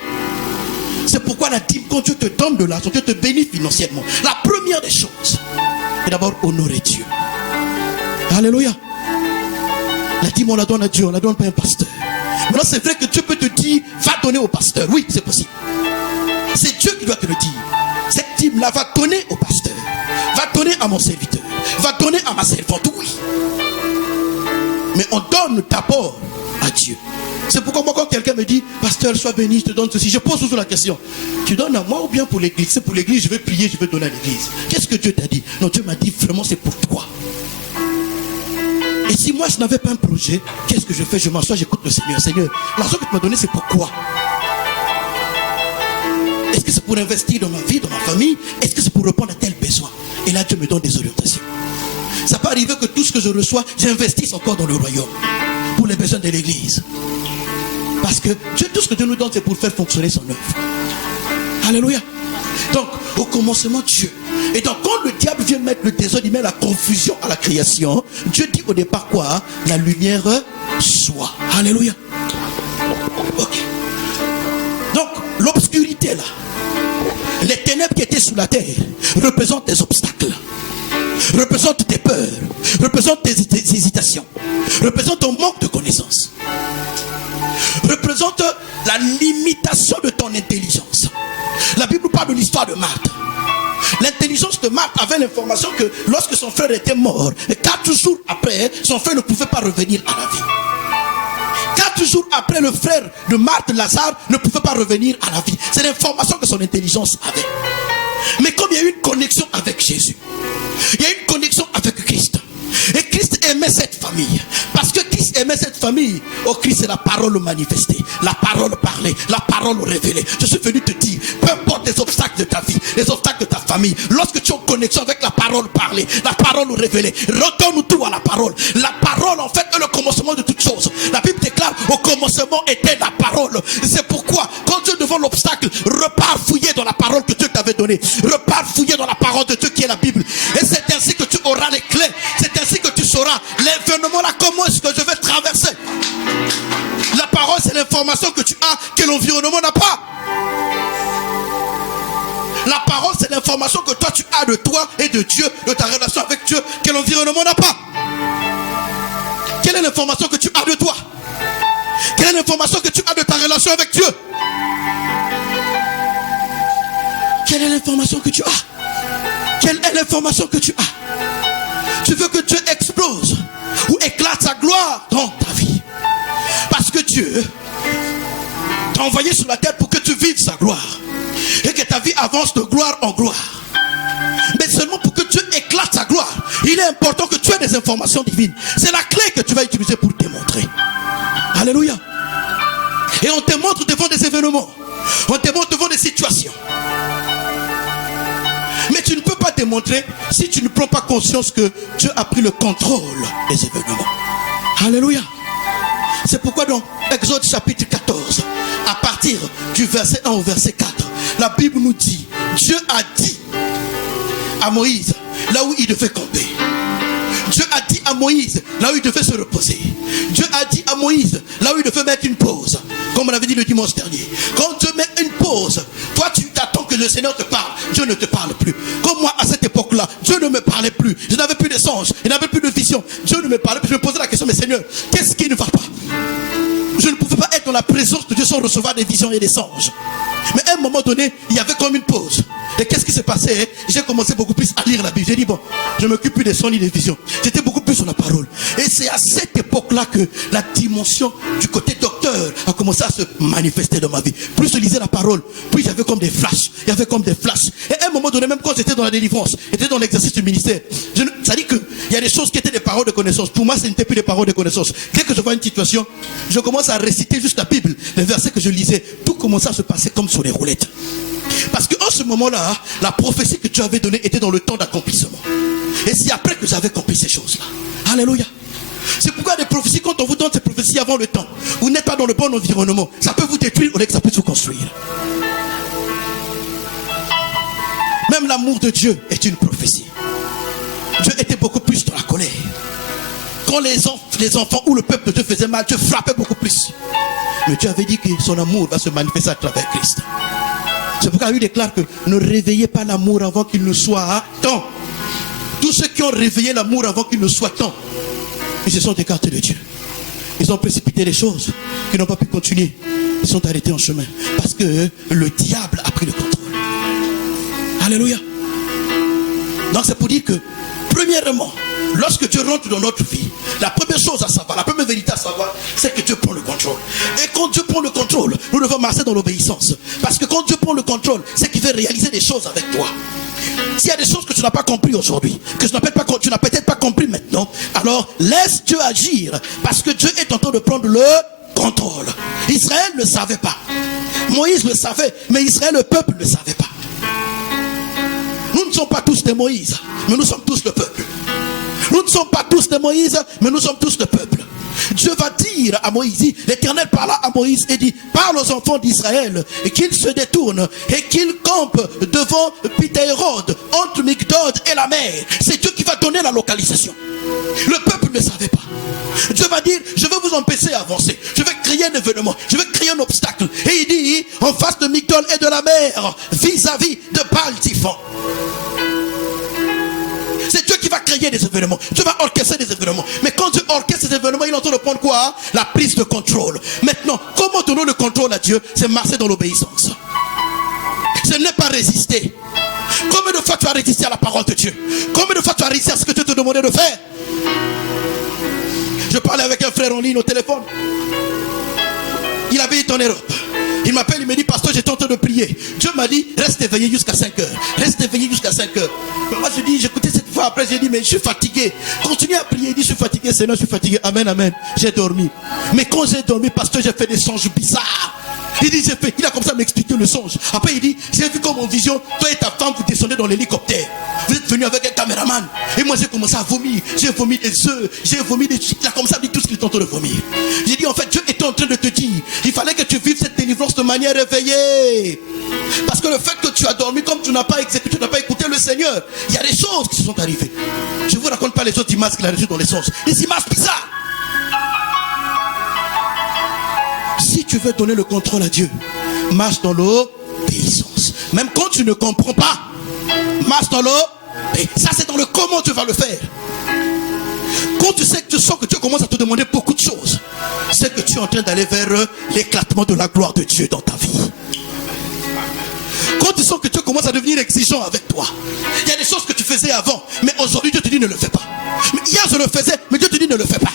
C'est pourquoi la dîme, quand Dieu te donne de l'argent, Dieu te bénit financièrement. La première des choses, c'est d'abord honorer Dieu. Alléluia. La dîme, on la donne à Dieu, on la donne pas à un pasteur. Maintenant, c'est vrai que Dieu peut te dire, va donner au pasteur. Oui, c'est possible. C'est Dieu qui doit te le dire. Cette dîme-là va donner au pasteur, va donner à mon serviteur, va donner à ma servante, oui. Mais on donne d'abord à Dieu. C'est pourquoi moi, quand quelqu'un me dit, pasteur, sois béni, je te donne ceci, je pose toujours la question, tu donnes à moi ou bien pour l'église? C'est pour l'église, je vais prier, je vais donner à l'église. Qu'est-ce que Dieu t'a dit? Non, Dieu m'a dit, vraiment, c'est pour toi. Et si moi, je n'avais pas un projet, qu'est-ce que je fais? Je m'assois, j'écoute le Seigneur. Seigneur, l'argent que tu m'as donné, c'est pourquoi? Est-ce que c'est pour investir dans ma vie, dans ma famille? Est-ce que c'est pour répondre à tel besoin? Et là, Dieu me donne des orientations. Ça peut arriver que tout ce que je reçois, j'investisse encore dans le royaume, pour les besoins de l'église. Parce que Dieu, tout ce que Dieu nous donne, c'est pour faire fonctionner son œuvre. Alléluia. Donc, au commencement, Dieu. Et donc, quand le diable vient mettre le désordre, il met la confusion à la création. Dieu dit au départ quoi? La lumière soit. Alléluia. Ok. Donc, l'obscurité là, les ténèbres qui étaient sous la terre représentent des obstacles, représentent tes peurs, représentent tes hésitations, représentent ton manque de connaissances, représentent la limitation de ton intelligence. La Bible parle de l'histoire de Marthe. L'intelligence de Marthe avait l'information que lorsque son frère était mort, 4 jours après, son frère ne pouvait pas revenir à la vie. 4 jours après, le frère de Marthe, Lazare, ne pouvait pas revenir à la vie. C'est l'information que son intelligence avait. Mais comme il y a eu une connexion avec Jésus, il y a une connexion avec Christ. Et Christ aimait cette famille. Parce que Christ aimait cette famille. Oh, Christ, c'est la parole manifestée, la parole parlée, la parole révélée. Je suis venu te dire, peu importe les obstacles de ta vie, les obstacles de ta famille, lorsque tu es en connexion avec la parole parlée, la parole révélée, retourne tout à la parole. La parole, en fait, est le commencement de toutes choses. La Bible déclare, au commencement était la parole. C'est pourquoi, quand tu es devant l'obstacle, repars fouiller dans la parole que Dieu t'avait donnée. Repars fouiller dans la parole de Dieu qui est la Bible. Et c'est ainsi que tu auras les clés. C'est ainsi que tu sauras l'événement là, comment est-ce que je vais traverser. La parole, c'est l'information que tu as que l'environnement n'a pas. La parole, c'est l'information que toi tu as de toi et de Dieu, de ta relation avec Dieu, que l'environnement n'a pas. Quelle est l'information que tu as de toi? Quelle est l'information que tu as de ta relation avec Dieu? Quelle est l'information que tu as? Quelle est l'information que tu as? Tu veux que Dieu explose ou éclate sa gloire dans ta vie. Parce que Dieu t'a envoyé sur la terre pour que tu vives sa gloire. Et que ta vie avance de gloire en gloire. Mais seulement pour que Dieu éclate sa gloire, il est important que tu aies des informations divines. C'est la clé que tu vas utiliser pour te montrer. Alléluia. Et on te montre devant des événements. On te montre devant des situations. Mais tu ne peux pas te montrer si tu ne prends pas conscience que Dieu a pris le contrôle des événements. Alléluia. C'est pourquoi dans Exode chapitre 14, à partir du verset 1 au verset 4, la Bible nous dit, Dieu a dit à Moïse là où il devait camper. Dieu a dit à Moïse là où il devait se reposer. Dieu a dit à Moïse là où il devait mettre une pause. Comme on avait dit le dimanche dernier. Quand Dieu met une pause, toi tu t'attends que le Seigneur te parle. Dieu ne te parle plus. Comme moi à cette époque-là, Dieu ne me parlait plus. Je n'avais plus de songes, je n'avais plus de vision. Dieu ne me parlait plus. Je me posais la question, mais Seigneur, qu'est-ce qui ne va pas? Je ne pouvais pas être dans la présence de Dieu sans recevoir des visions et des songes. Mais à un moment donné, il y avait comme une pause. Et qu'est-ce qui s'est passé? J'ai commencé beaucoup plus à lire la Bible. J'ai dit, bon, je ne m'occupe plus des sons ni des visions. J'étais beaucoup plus sur la parole. Et c'est à cette époque-là que la dimension du côté docteur a commencé à se manifester dans ma vie. Plus je lisais la parole, plus j'avais comme des flashs. Il y avait comme des flashs. Et à un moment donné, même quand j'étais dans la délivrance, j'étais dans l'exercice du ministère, ça dit qu'il y a des choses qui étaient des paroles de connaissance. Pour moi, ce n'était plus des paroles de connaissance. Dès que je vois une situation, je commence à réciter juste la Bible, les versets que je lisais. Tout commençait à se passer comme sur les roulettes. Parce qu'en ce moment-là, la prophétie que tu avais donnée était dans le temps d'accomplissement. Et c'est après que j'avais compris ces choses-là. Alléluia. C'est pourquoi les prophéties, quand on vous donne ces prophéties avant le temps, vous n'êtes pas dans le bon environnement. Ça peut vous détruire au lieu que ça puisse vous construire. Même l'amour de Dieu est une prophétie. Dieu était beaucoup plus dans la colère. Quand les enfants ou le peuple de Dieu faisait mal, Dieu frappait beaucoup plus. Mais Dieu avait dit que son amour va se manifester à travers Christ. C'est pourquoi il déclare que ne réveillez pas l'amour avant qu'il ne soit temps. Tous ceux qui ont réveillé l'amour avant qu'il ne soit temps, ils se sont écartés de Dieu. Ils ont précipité les choses qui n'ont pas pu continuer. Ils sont arrêtés en chemin. Parce que le diable a pris le contrôle. Alléluia. Donc c'est pour dire que, premièrement, lorsque Dieu rentre dans notre vie, la première chose à savoir, la première vérité à savoir, c'est que Dieu prend le contrôle. Et quand Dieu prend le contrôle, nous devons marcher dans l'obéissance. Parce que quand Dieu prend le contrôle, c'est qu'il veut réaliser des choses avec toi. S'il y a des choses que tu n'as pas compris aujourd'hui, que tu n'as peut-être pas compris maintenant, alors laisse Dieu agir. Parce que Dieu est en train de prendre le contrôle. Israël ne savait pas. Moïse le savait, mais Israël, le peuple, ne savait pas. Nous ne sommes pas tous des Moïse, mais nous sommes tous le peuple. Nous ne sommes pas tous des Moïse, mais nous sommes tous le peuple. Dieu va dire à Moïse, l'Éternel parla à Moïse et dit, parle aux enfants d'Israël et qu'ils se détournent et qu'ils campent devant Pitaérod, entre Migdod et la mer. C'est Dieu qui va donner la localisation. Le peuple ne savait pas. Dieu va dire, je vais vous empêcher d'avancer. Je vais créer un événement. Je vais créer un obstacle. Et il dit, en face de Migdol et de la mer, vis-à-vis de Baal-Zephon. C'est Dieu qui va créer des événements. Dieu va orchestrer des événements. Mais quand Dieu orchestre ces événements, il est en train de prendre quoi? La prise de contrôle. Maintenant, comment donner le contrôle à Dieu? C'est marcher dans l'obéissance. Ce n'est pas résister. Combien de fois tu as résisté à la parole de Dieu? Combien de fois tu as résisté à ce que Dieu te demandait de faire? Je parlais avec un frère en ligne au téléphone. Il habite en Europe. Il m'appelle, il me dit, pasteur, j'étais en train de prier. Dieu m'a dit, reste éveillé jusqu'à 5 heures. Reste éveillé jusqu'à 5 heures. Mais moi, je dis, j'écoutais cette fois après, j'ai dit, mais je suis fatigué. Continue à prier. Il dit, je suis fatigué, Seigneur, je suis fatigué. Amen, amen. J'ai dormi. Mais quand j'ai dormi, pasteur, j'ai fait des songes bizarres. Il dit, il a comme ça m'expliquer le songe. Après, il dit, j'ai vu comme en vision, toi et ta femme, vous descendez dans l'hélicoptère. Vous êtes venu avec un caméraman. Et moi, j'ai commencé à vomir. J'ai vomi des œufs. J'ai vomi des trucs. Il a comme ça dit tout ce qu'il est en train de vomir. J'ai dit, en fait, Dieu était en train de te dire, il fallait que tu vives cette délivrance de manière éveillée. Parce que le fait que tu as dormi, comme tu n'as pas exécuté, tu n'as pas écouté le Seigneur, il y a des choses qui se sont arrivées. Je ne vous raconte pas les autres images qu'il a reçues dans les songes. Des images bizarres. Si tu veux donner le contrôle à Dieu, marche dans l'obéissance. Même quand tu ne comprends pas, marche dans l'obéissance. Ça, c'est dans le comment tu vas le faire. Quand tu sais que tu sens que Dieu commence à te demander beaucoup de choses, c'est que tu es en train d'aller vers l'éclatement de la gloire de Dieu dans ta vie. Quand tu sens que Dieu commence à devenir exigeant avec toi, il y a des choses que tu faisais avant, mais aujourd'hui Dieu te dit ne le fais pas. Mais hier je le faisais, mais Dieu te dit ne le fais pas.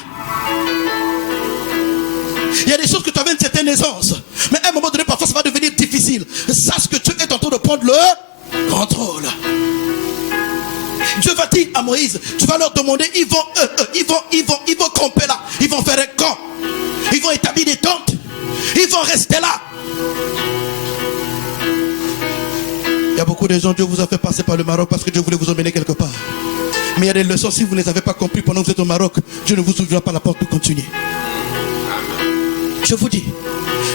Il y a des choses que tu avais une certaine aisance, mais à un moment donné, parfois ça va devenir difficile. Sache que Dieu est en train de prendre le contrôle. Dieu va dire à Moïse, tu vas leur demander, ils vont camper là, ils vont faire un camp, ils vont établir des tentes, ils vont rester là. Il y a beaucoup de gens, Dieu vous a fait passer par le Maroc parce que Dieu voulait vous emmener quelque part. Mais il y a des leçons, si vous ne les avez pas compris pendant que vous êtes au Maroc, Dieu ne vous ouvrira pas la porte pour continuer. Je vous dis,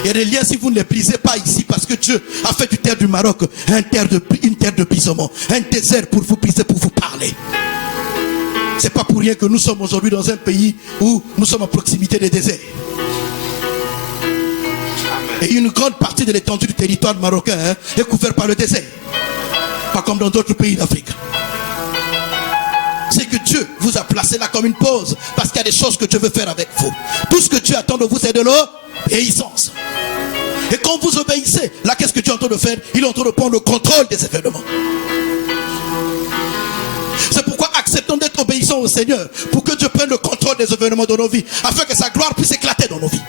il y a des liens si vous ne les brisez pas ici parce que Dieu a fait du terre du Maroc une terre de brisement, un désert pour vous briser, pour vous parler. C'est pas pour rien que nous sommes aujourd'hui dans un pays où nous sommes à proximité des déserts. Et une grande partie de l'étendue du territoire marocain est couverte par le désert. Pas comme dans d'autres pays d'Afrique. C'est que Dieu vous a placé là comme une pause parce qu'il y a des choses que Dieu veut faire avec vous. Tout ce que Dieu attend de vous, c'est de l'obéissance. Et quand vous obéissez, là, qu'est-ce que Dieu est en train de faire? Il est en train de prendre le contrôle des événements. C'est pourquoi acceptons d'être obéissants au Seigneur pour que Dieu prenne le contrôle des événements de nos vies, afin que sa gloire puisse éclater dans nos vies.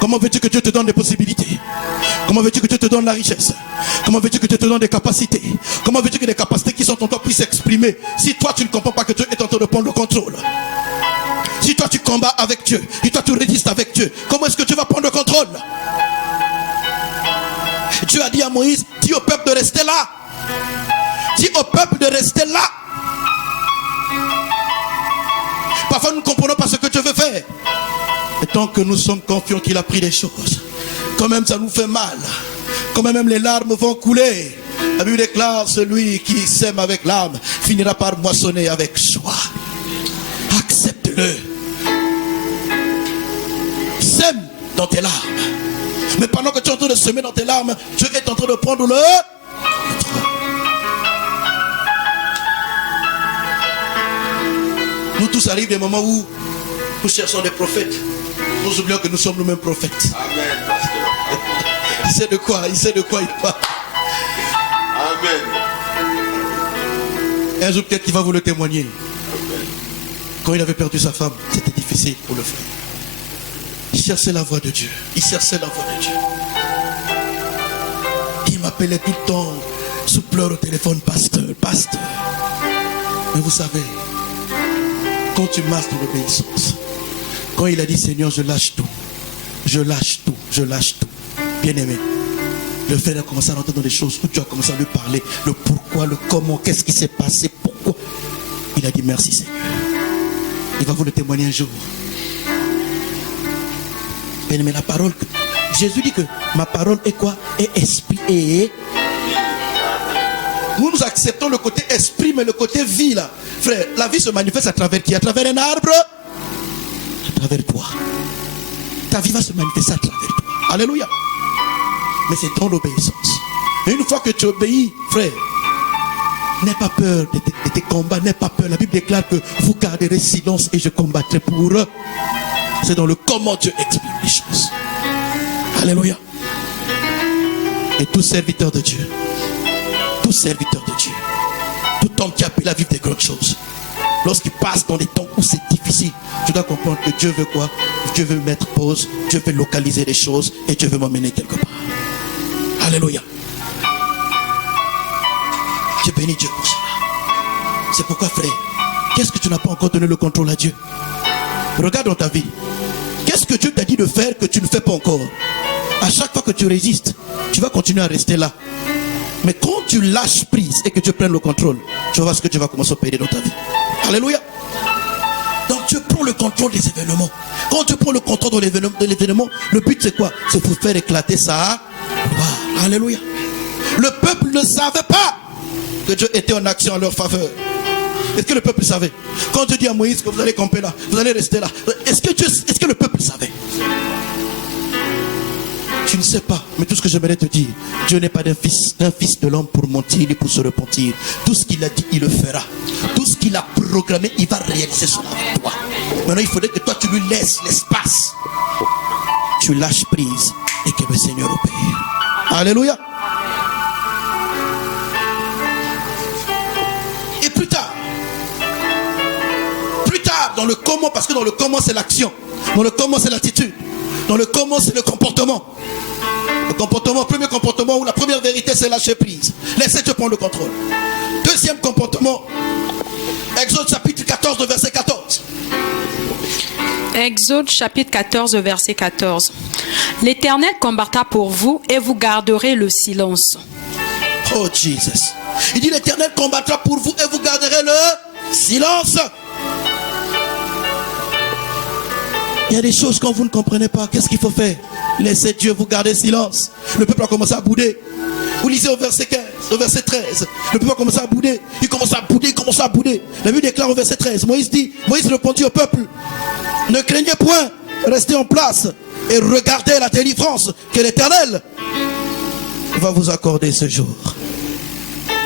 Comment veux-tu que Dieu te donne des possibilités? Comment veux-tu que Dieu te donne la richesse? Comment veux-tu que Dieu te donne des capacités? Comment veux-tu que les capacités qui sont en toi puissent s'exprimer si toi tu ne comprends pas que Dieu est en train de prendre le contrôle? Si toi tu combats avec Dieu, si toi tu résistes avec Dieu, comment est-ce que Dieu va prendre le contrôle? Dieu a dit à Moïse, dis au peuple de rester là. Dis au peuple de rester là. Parfois nous ne comprenons pas ce que Dieu veut faire. Et tant que nous sommes confiants qu'il a pris des choses, quand même ça nous fait mal, quand même les larmes vont couler. La Bible déclare, celui qui sème avec larmes finira par moissonner avec joie. Accepte-le. Sème dans tes larmes. Mais pendant que tu es en train de semer dans tes larmes, Dieu est en train de prendre le contrôle. Nous tous arrivent des moments où nous cherchons des prophètes. Nous oublions que nous sommes nous-mêmes prophètes. Amen, pasteur. Il sait de quoi il parle. Amen. Un jour peut-être qu'il va vous le témoigner. Quand il avait perdu sa femme, c'était difficile pour le faire. Il cherchait la voix de Dieu. Il cherchait la voix de Dieu. Il m'appelait tout le temps sous pleurs au téléphone, pasteur, pasteur. Mais vous savez, quand tu marches dans l'obéissance, quand il a dit Seigneur, je lâche tout, je lâche tout, je lâche tout. Bien aimé, le fait de commencer à rentrer dans des choses où tu as commencé à lui parler, le pourquoi, le comment, qu'est-ce qui s'est passé, pourquoi. Il a dit merci Seigneur. Il va vous le témoigner un jour. Bien aimé, la parole, Jésus dit que ma parole est quoi? Est esprit et Nous acceptons le côté esprit, mais le côté vie là. Frère, la vie se manifeste à travers qui? À travers un arbre? À travers toi. Ta vie va se manifester à travers toi. Alléluia. Mais c'est dans l'obéissance. Et une fois que tu obéis, frère, n'aie pas peur de tes combats, n'aie pas peur. La Bible déclare que vous garderez silence et je combattrai pour eux. C'est dans le comment Dieu explique les choses. Alléluia. Et tout serviteur de Dieu, tout serviteur de Dieu, tout homme qui appelle à vivre des grandes choses, lorsqu'il passe dans des temps où c'est difficile, tu dois comprendre que Dieu veut quoi? Dieu veut mettre pause, Dieu veut localiser les choses et Dieu veut m'emmener quelque part. Alléluia. Je bénis Dieu pour cela. C'est pourquoi, frère, qu'est-ce que tu n'as pas encore donné le contrôle à Dieu? Regarde dans ta vie. Qu'est-ce que Dieu t'a dit de faire que tu ne fais pas encore? À chaque fois que tu résistes, tu vas continuer à rester là. Mais quand tu lâches prise et que Dieu prenne le contrôle, tu vas voir ce que Dieu va commencer à opérer dans ta vie. Alléluia. Donc Dieu prend le contrôle des événements. Quand Dieu prend le contrôle de l'événement, le but c'est quoi? C'est pour faire éclater ça. Wow. Alléluia. Le peuple ne savait pas que Dieu était en action en leur faveur. Est-ce que le peuple savait? Quand Dieu dit à Moïse que vous allez camper là, vous allez rester là, est-ce que le peuple savait? Tu ne sais pas, mais tout ce que j'aimerais te dire, Dieu n'est pas d'un fils de l'homme pour mentir et pour se repentir. Tout ce qu'il a dit, il le fera. Tout ce qu'il a programmé, il va réaliser cela avec toi. Maintenant, il faudrait que toi, tu lui laisses l'espace. Tu lâches prise et que le Seigneur opère. Alléluia. Et plus tard, dans le comment, parce que dans le comment, c'est l'action. Dans le comment, c'est l'attitude. Dans le comment, c'est le comportement. Le comportement, premier comportement où la première vérité, c'est lâcher prise. Laissez Dieu prendre le contrôle. Deuxième comportement, Exode chapitre 14, verset 14. Exode chapitre 14, verset 14. L'Éternel combattra pour vous et vous garderez le silence. Oh Jesus. Il dit l'Éternel combattra pour vous et vous garderez le silence. Il y a des choses quand vous ne comprenez pas. Qu'est-ce qu'il faut faire? Laissez Dieu vous garder silence. Le peuple a commencé à bouder. Vous lisez au verset 15, au verset 13. Le peuple a commencé à bouder. Il commence à bouder. La Bible déclare au verset 13. Moïse répondit au peuple: ne craignez point, restez en place et regardez la délivrance que l'Éternel va vous accorder ce jour.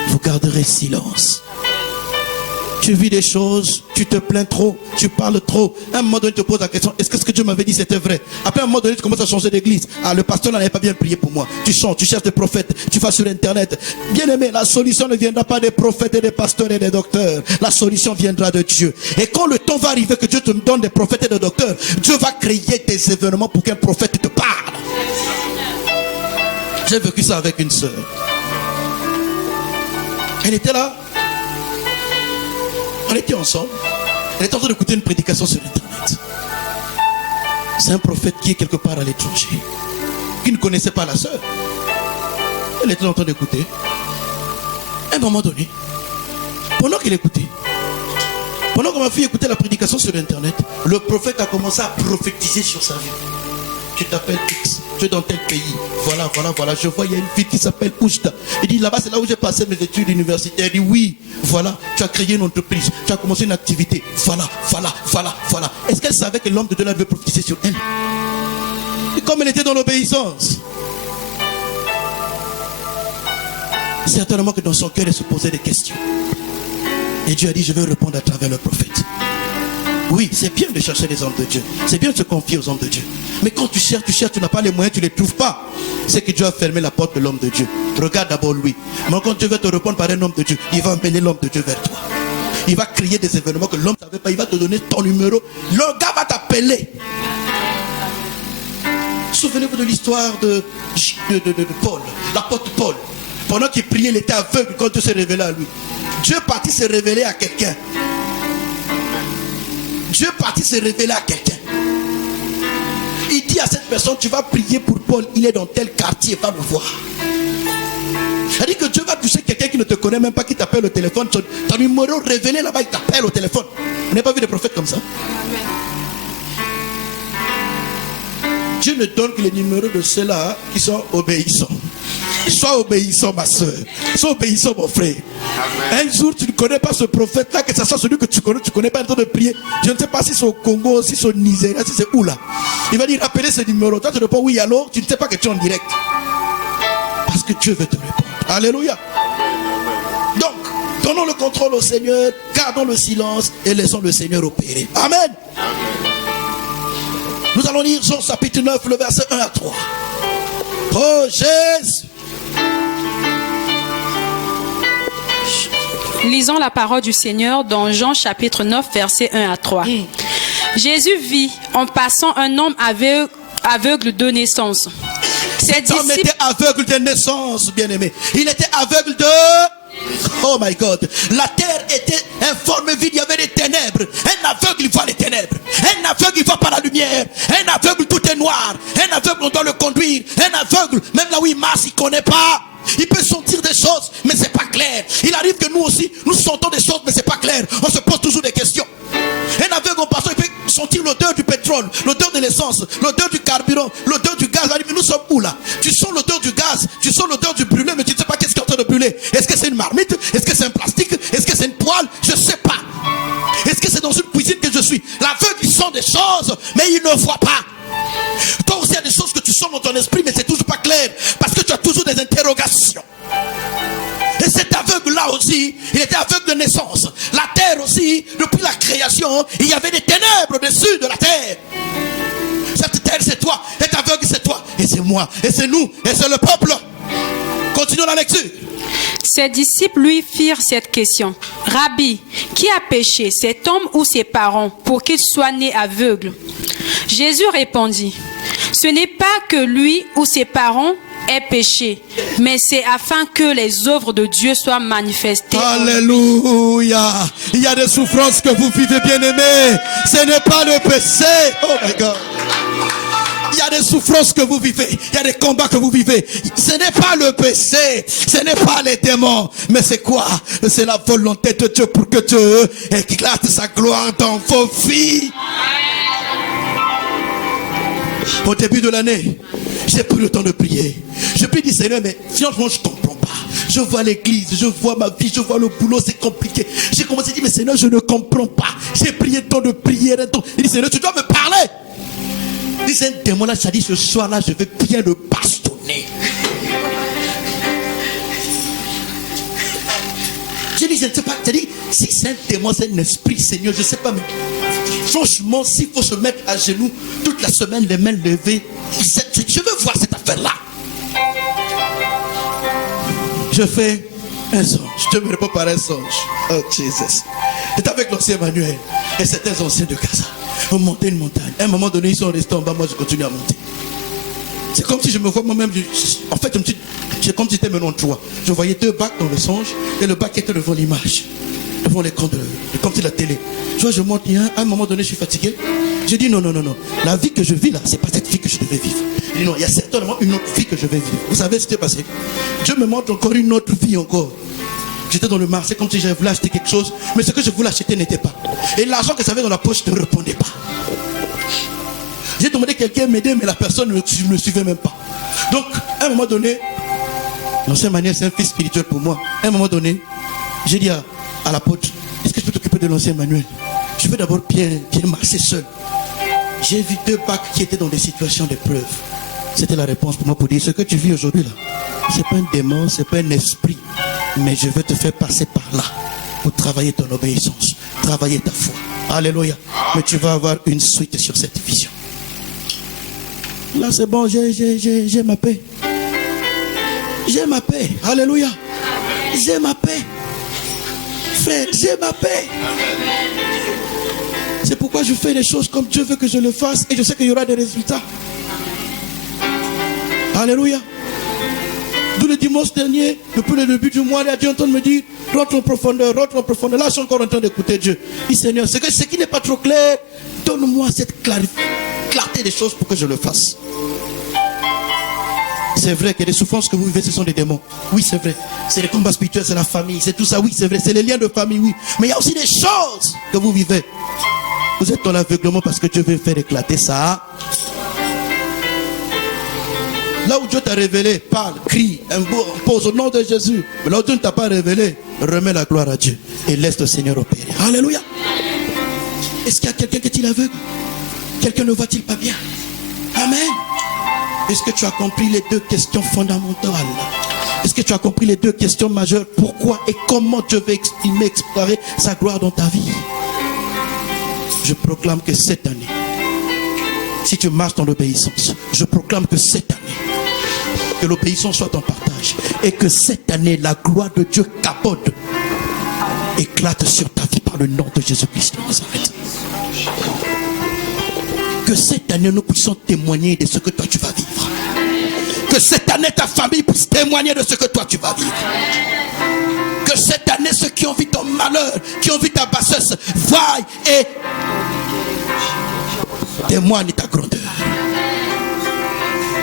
Vous garderez silence. Tu vis des choses, tu te plains trop, tu parles trop. À un moment donné, tu te poses la question: est-ce que ce que Dieu m'avait dit c'était vrai? Après un moment donné, tu commences à changer d'église. Ah, le pasteur n'avait pas bien prié pour moi. Tu chantes, tu cherches des prophètes, tu vas sur internet. Bien aimé, la solution ne viendra pas des prophètes et des pasteurs et des docteurs. La solution viendra de Dieu. Et quand le temps va arriver que Dieu te donne des prophètes et des docteurs, Dieu va créer des événements pour qu'un prophète te parle. J'ai vécu ça avec une sœur. Elle était là. On était ensemble. Elle était en train d'écouter une prédication sur internet. C'est un prophète qui est quelque part à l'étranger, qui ne connaissait pas la sœur. Elle était en train d'écouter. À un moment donné, pendant qu'elle écoutait, pendant que ma fille écoutait la prédication sur internet, le prophète a commencé à prophétiser sur sa vie. Tu t'appelles X, tu es dans tel pays. Voilà. Je vois, il y a une fille qui s'appelle Oujda. Il dit, là-bas, c'est là où j'ai passé mes études universitaires. Il dit, oui, voilà, tu as créé une entreprise, tu as commencé une activité. Voilà. Est-ce qu'elle savait que l'homme de Dieu avait prophétisé sur elle? Et comme elle était dans l'obéissance, certainement que dans son cœur, elle se posait des questions. Et Dieu a dit, je vais répondre à travers le prophète. Oui, c'est bien de chercher les hommes de Dieu. C'est bien de se confier aux hommes de Dieu. Mais quand tu cherches, tu n'as pas les moyens, tu ne les trouves pas. C'est que Dieu a fermé la porte de l'homme de Dieu. Regarde d'abord lui. Mais quand Dieu veut te répondre par un homme de Dieu, il va emmener l'homme de Dieu vers toi. Il va créer des événements que l'homme ne savait pas. Il va te donner ton numéro. Le gars va t'appeler. Souvenez-vous de l'histoire de Paul, l'apôtre Paul. Pendant qu'il priait, il était aveugle quand Dieu s'est révélé à lui. Dieu partit se révéler à quelqu'un. Il dit à cette personne: tu vas prier pour Paul, il est dans tel quartier, va le voir. C'est-à-dire que Dieu va toucher quelqu'un qui ne te connaît même pas, qui t'appelle au téléphone, ton numéro révélé là-bas, il t'appelle au téléphone. Vous n'avez pas vu des prophètes comme ça? Dieu ne donne que les numéros de ceux-là qui sont obéissants. Sois obéissant, ma soeur. Sois obéissant, mon frère. Amen. Un jour, tu ne connais pas ce prophète-là, que ce soit celui que tu connais pas en train de prier. Je ne sais pas si c'est au Congo, si c'est au Nigeria, si c'est où là. Il va dire, appelez ce numéro. Toi, tu réponds oui, alors tu ne sais pas que tu es en direct. Parce que Dieu veut te répondre. Alléluia. Donc, donnons le contrôle au Seigneur, gardons le silence et laissons le Seigneur opérer. Amen. Nous allons lire Jean chapitre 9, le verset 1 à 3. Oh Jésus. Lisons la parole du Seigneur dans Jean chapitre 9, versets 1 à 3. Jésus vit en passant un homme aveugle de naissance. Cet homme était aveugle de naissance, bien-aimé. Il était aveugle de... Oh my God. La terre était informée vide, il y avait des ténèbres. Un aveugle, il voit les ténèbres. Un aveugle, il voit pas la lumière. Un aveugle, tout est noir. Un aveugle, on doit le conduire. Un aveugle, même là où il marche, il connaît pas. Il peut sentir des choses, mais c'est pas clair. Il arrive que nous aussi, nous sentons des choses, mais c'est pas clair. On se pose toujours des questions. Un aveugle, en passant, il peut sentir l'odeur du pétrole, l'odeur de l'essence, l'odeur du carburant, l'odeur du gaz. Mais nous sommes où là? Tu sens l'odeur du gaz, tu sens l'odeur du brûlé, mais tu ne sais pas qu'est-ce qui est en train de brûler. Est-ce que c'est une marmite? Est-ce que c'est un plastique? Est-ce que c'est une poêle? Je ne sais pas. Est-ce que c'est dans une cuisine que je suis? L'aveugle, il sent des choses, mais il ne voit pas. Toi aussi, il y a des choses que tu sens dans ton esprit, mais c'est toujours pas clair, parce que tu as toujours des interrogations. Et cet aveugle-là aussi, il était aveugle de naissance. La terre aussi, depuis la création, il y avait des ténèbres au-dessus de la terre. Cette terre, c'est toi. Cet aveugle, c'est toi. Et c'est moi. Et c'est nous. Et c'est le peuple. Continuons la lecture. Ses disciples lui firent cette question. Rabbi, qui a péché, cet homme ou ses parents, pour qu'il soit né aveugle? Jésus répondit, ce n'est pas que lui ou ses parents aient péché, mais c'est afin que les œuvres de Dieu soient manifestées. Alléluia. Il y a des souffrances que vous vivez, bien-aimés. Ce n'est pas le péché. Oh my God. Il y a des souffrances que vous vivez. Il y a des combats que vous vivez. Ce n'est pas le péché. Ce n'est pas les démons. Mais c'est quoi? C'est la volonté de Dieu pour que Dieu éclate sa gloire dans vos vies. Au début de l'année, j'ai pris le temps de prier. Je prie du Seigneur, mais franchement, je ne comprends pas. Je vois l'église, je vois ma vie, je vois le boulot, c'est compliqué. J'ai commencé à dire, mais Seigneur, je ne comprends pas. J'ai prié tant de prières. Il dit, Seigneur, tu dois me parler. Il dit, c'est un démon là, ça dit, ce soir-là, je vais bien le bastonner. J'ai dit, je ne sais pas, j'ai dit, si c'est un démon, c'est un esprit, Seigneur, je ne sais pas, mais franchement, s'il faut se mettre à genoux toute la semaine, les mains levées, je veux voir cette affaire-là. Je fais un songe. Je me réponds par un songe. Oh Jesus. J'étais avec l'ancien Emmanuel et certains anciens de Gaza. On montait une montagne. À un moment donné, ils sont restés en bas, moi je continue à monter. C'est comme si je me vois moi-même. En fait, c'est comme si j'étais maintenant toi. Je voyais deux bacs dans le songe et le bac était devant l'image. Devant l'écran comme si la télé. Tu vois, je monte, à un moment donné, je suis fatigué. Je dis non. La vie que je vis là, c'est pas cette vie que je devais vivre. Je dis non, il y a certainement une autre vie que je vais vivre. Vous savez ce qui s'est passé? Dieu me montre encore une autre vie encore. J'étais dans le marché comme si j'avais voulu acheter quelque chose, mais ce que je voulais acheter n'était pas. Et l'argent que j'avais dans la poche ne répondait pas. J'ai demandé à quelqu'un m'aider, mais la personne ne me suivait même pas. Donc, à un moment donné, l'ancien Emmanuel, c'est un fils spirituel pour moi. À un moment donné, j'ai dit à l'apôtre, est-ce que je peux t'occuper de l'ancien Emmanuel? Je veux d'abord bien marcher seul. J'ai vu deux bacs qui étaient dans des situations d'épreuve. C'était la réponse pour moi pour dire, ce que tu vis aujourd'hui là, c'est pas un démon, c'est pas un esprit, mais je veux te faire passer par là pour travailler ton obéissance, travailler ta foi. Alléluia. Mais tu vas avoir une suite sur cette vision. Là c'est bon, j'ai ma paix. J'ai ma paix. Alléluia. J'ai ma paix. Frère, j'ai ma paix. C'est pourquoi je fais les choses comme Dieu veut que je le fasse et je sais qu'il y aura des résultats. Alléluia. D'où le dimanche dernier, depuis le début du mois, il a Dieu en train de me dire, rentre en profondeur, rentre en profondeur. Là, je suis encore en train d'écouter Dieu. Il dit, Seigneur, ce qui n'est pas trop clair, donne-moi cette clarté des choses pour que je le fasse. C'est vrai que les souffrances que vous vivez, ce sont des démons. Oui, c'est vrai. C'est les combats spirituels, c'est la famille, c'est tout ça. Oui, c'est vrai. C'est les liens de famille, oui. Mais il y a aussi des choses que vous vivez. Vous êtes dans l'aveuglement parce que Dieu veut faire éclater ça. Là où Dieu t'a révélé, parle, crie, impose au nom de Jésus. Mais là où Dieu ne t'a pas révélé, remets la gloire à Dieu et laisse le Seigneur opérer. Alléluia. Est-ce qu'il y a quelqu'un qui est aveugle? Quelqu'un ne va-t-il pas bien? Amen. Est-ce que tu as compris les deux questions fondamentales? Est-ce que tu as compris les deux questions majeures? Pourquoi et comment Dieu veut exprimer, explorer sa gloire dans ta vie? Je proclame que cette année, si tu marches dans l'obéissance, je proclame que cette année, que l'obéissance soit ton partage. Et que cette année, la gloire de Dieu capode éclate sur ta vie par le nom de Jésus-Christ de Nazareth. Que cette année, nous puissions témoigner de ce que toi tu vas vivre. Que cette année, ta famille puisse témoigner de ce que toi tu vas vivre. Que cette année, ceux qui ont vu ton malheur, qui ont vu ta bassesse, voient et témoignent ta grandeur.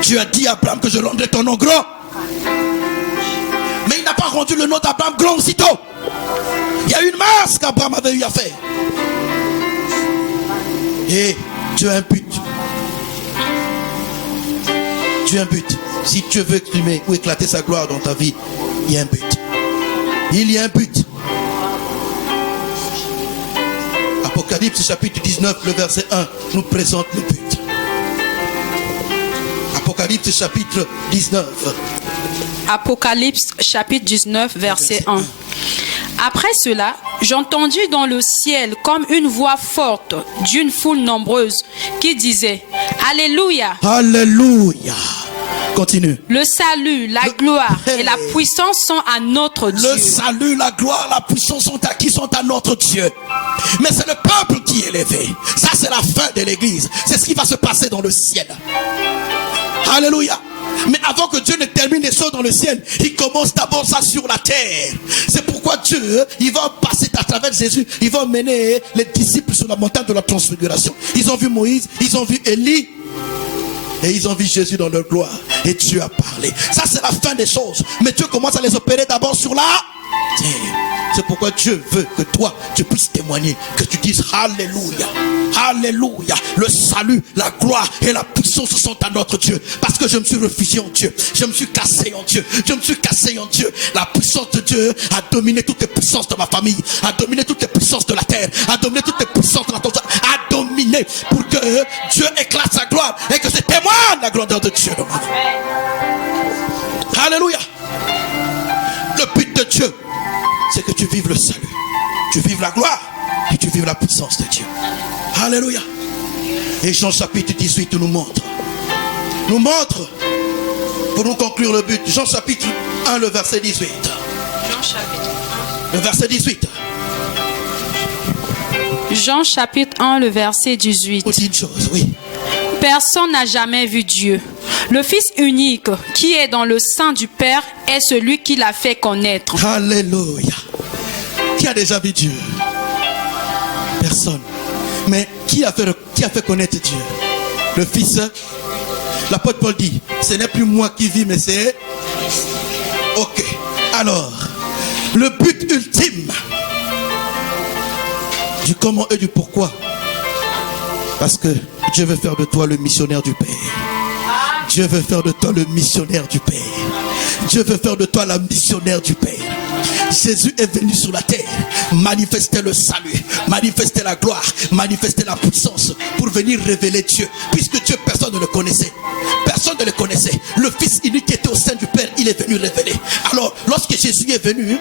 Tu as dit à Abraham que je rendrai ton nom grand. Mais il n'a pas rendu le nom d'Abraham grand aussitôt. Il y a une masse qu'Abraham avait eu à faire. Et tu as un but. Tu as un but. Si tu veux exprimer ou éclater sa gloire dans ta vie, il y a un but. Il y a un but. Apocalypse chapitre 19, le verset 1 nous présente le but. Apocalypse chapitre 19. Apocalypse chapitre 19, verset 1. Après cela, j'entendis dans le ciel comme une voix forte d'une foule nombreuse qui disait Alléluia. Alléluia. Continue. Le salut, la gloire et la puissance sont à notre Dieu. Le salut, la gloire, la puissance sont à notre Dieu. Mais c'est le peuple qui est élevé. Ça, c'est la fin de l'église. C'est ce qui va se passer dans le ciel. Alléluia. Mais avant que Dieu ne termine les choses dans le ciel, il commence d'abord ça sur la terre. C'est pourquoi Dieu, il va passer à travers Jésus, il va emmener les disciples sur la montagne de la transfiguration. Ils ont vu Moïse, ils ont vu Élie. Et ils ont vu Jésus dans leur gloire. Et Dieu a parlé. Ça, c'est la fin des choses. Mais Dieu commence à les opérer d'abord sur la terre. C'est pourquoi Dieu veut que toi, tu puisses témoigner. Que tu dises Alléluia. Alléluia. Le salut, la gloire et la puissance sont à notre Dieu. Parce que je me suis réfugié en Dieu. Je me suis cassé en Dieu. Je me suis cassé en Dieu. La puissance de Dieu a dominé toutes les puissances de ma famille. A dominé toutes les puissances de la terre. A dominé toutes les puissances de la terre. A dominé pour que Dieu éclate sa gloire. Et que c'est témoin la grandeur de Dieu. Alléluia. Le but de Dieu, c'est que tu vives le salut, tu vives la gloire et tu vives la puissance de Dieu. Alléluia. Et Jean chapitre 18 nous montre, pour nous conclure le but, Jean chapitre 1 le verset 18. Jean chapitre 1. Le verset 18. Jean chapitre 1 le verset 18. Petite chose, oui. Personne n'a jamais vu Dieu. Le Fils unique qui est dans le sein du Père est celui qui l'a fait connaître. Alléluia. Qui a déjà vu Dieu? Personne. Mais qui a fait connaître Dieu? Le Fils. L'apôtre Paul dit, ce n'est plus moi qui vis, mais c'est... Ok. Alors, le but ultime du comment et du pourquoi. Parce que Dieu veut faire de toi le missionnaire du Père. Dieu veut faire de toi le missionnaire du Père. Dieu veut faire de toi la missionnaire du Père. Jésus est venu sur la terre, manifester le salut, manifester la gloire, manifester la puissance pour venir révéler Dieu. Puisque Dieu, personne ne le connaissait. Personne ne le connaissait. Le Fils unique qui était au sein du Père, il est venu révéler. Alors, lorsque Jésus est venu,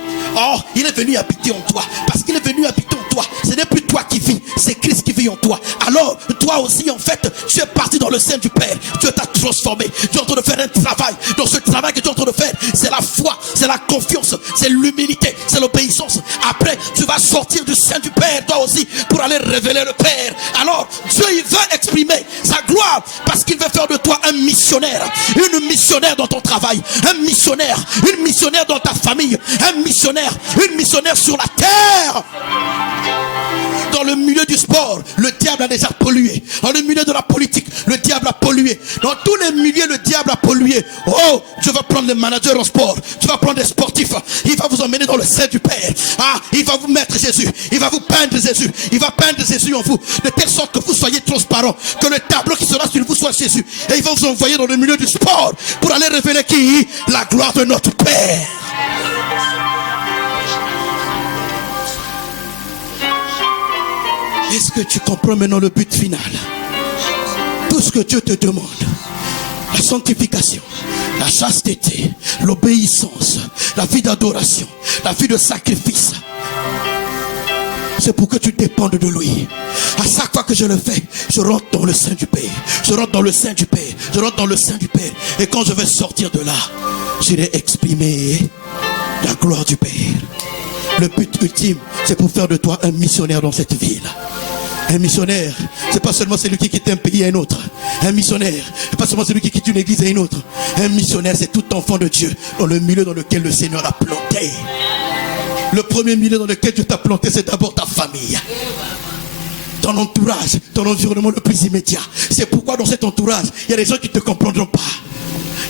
il est venu habiter en toi. Parce qu'il est venu habiter en toi. Ce n'est plus toi qui vis, c'est Christ qui vit en toi. Alors, toi aussi, en fait, tu es parti dans le sein du Père. Dieu t'a transformé. Tu es en train de faire un travail. Dans ce travail que tu es en train de faire, c'est la foi, c'est la confiance, c'est l'humilité, c'est l'obéissance. Après, tu vas sortir du sein du Père, toi aussi, pour aller révéler le Père. Alors, Dieu, il veut exprimer sa gloire parce qu'il veut faire de toi un missionnaire. Une missionnaire dans ton travail. Un missionnaire. Une missionnaire dans ta famille. Un missionnaire. Une missionnaire sur la terre. Dans le milieu du sport, le diable a déjà pollué. Dans le milieu de la politique, le diable a pollué. Dans tous les milieux, le diable a pollué. Oh, Dieu va prendre les managers en sport. Dieu va prendre les sportifs. Il va vous emmener dans le sein du Père. Ah, il va vous mettre Jésus. Il va vous peindre Jésus. Il va peindre Jésus en vous. De telle sorte que vous soyez transparent. Que le tableau qui sera sur vous soit Jésus. Et il va vous envoyer dans le milieu du sport pour aller révéler qui? La gloire de notre Père. Est-ce que tu comprends maintenant le but final? Tout ce que Dieu te demande, la sanctification, la chasteté, l'obéissance, la vie d'adoration, la vie de sacrifice, c'est pour que tu dépendes de lui. À chaque fois que je le fais, je rentre dans le sein du Père. Je rentre dans le sein du Père. Je rentre dans le sein du Père. Et quand je vais sortir de là, j'irai exprimer la gloire du Père. Le but ultime, c'est pour faire de toi un missionnaire dans cette ville. Un missionnaire, c'est pas seulement celui qui quitte un pays à un autre. Un missionnaire, c'est pas seulement celui qui quitte une église à une autre. Un missionnaire, c'est tout enfant de Dieu dans le milieu dans lequel le Seigneur a planté. Le premier milieu dans lequel Dieu t'a planté, c'est d'abord ta famille. Ton entourage, ton environnement le plus immédiat. C'est pourquoi dans cet entourage, il y a des gens qui ne te comprendront pas.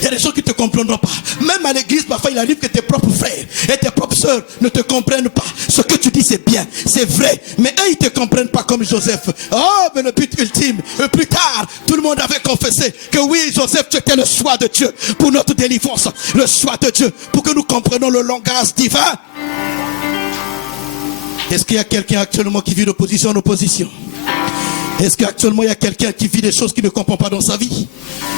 Il y a des gens qui ne te comprendront pas. Même à l'église, parfois il arrive que tes propres frères et tes propres sœurs ne te comprennent pas. Ce que tu dis c'est bien, c'est vrai. Mais eux ils ne te comprennent pas comme Joseph. Oh, mais le but ultime, plus tard, tout le monde avait confessé que oui, Joseph, tu étais le choix de Dieu pour notre délivrance. Le choix de Dieu pour que nous comprenions le langage divin. Est-ce qu'il y a quelqu'un actuellement qui vit d'opposition en opposition? Est-ce qu'actuellement il y a quelqu'un qui vit des choses qu'il ne comprend pas dans sa vie?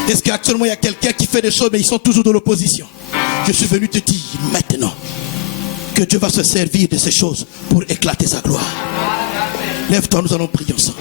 Est-ce qu'actuellement il y a quelqu'un qui fait des choses mais ils sont toujours dans l'opposition? Je suis venu te dire maintenant que Dieu va se servir de ces choses pour éclater sa gloire. Lève-toi, nous allons prier ensemble.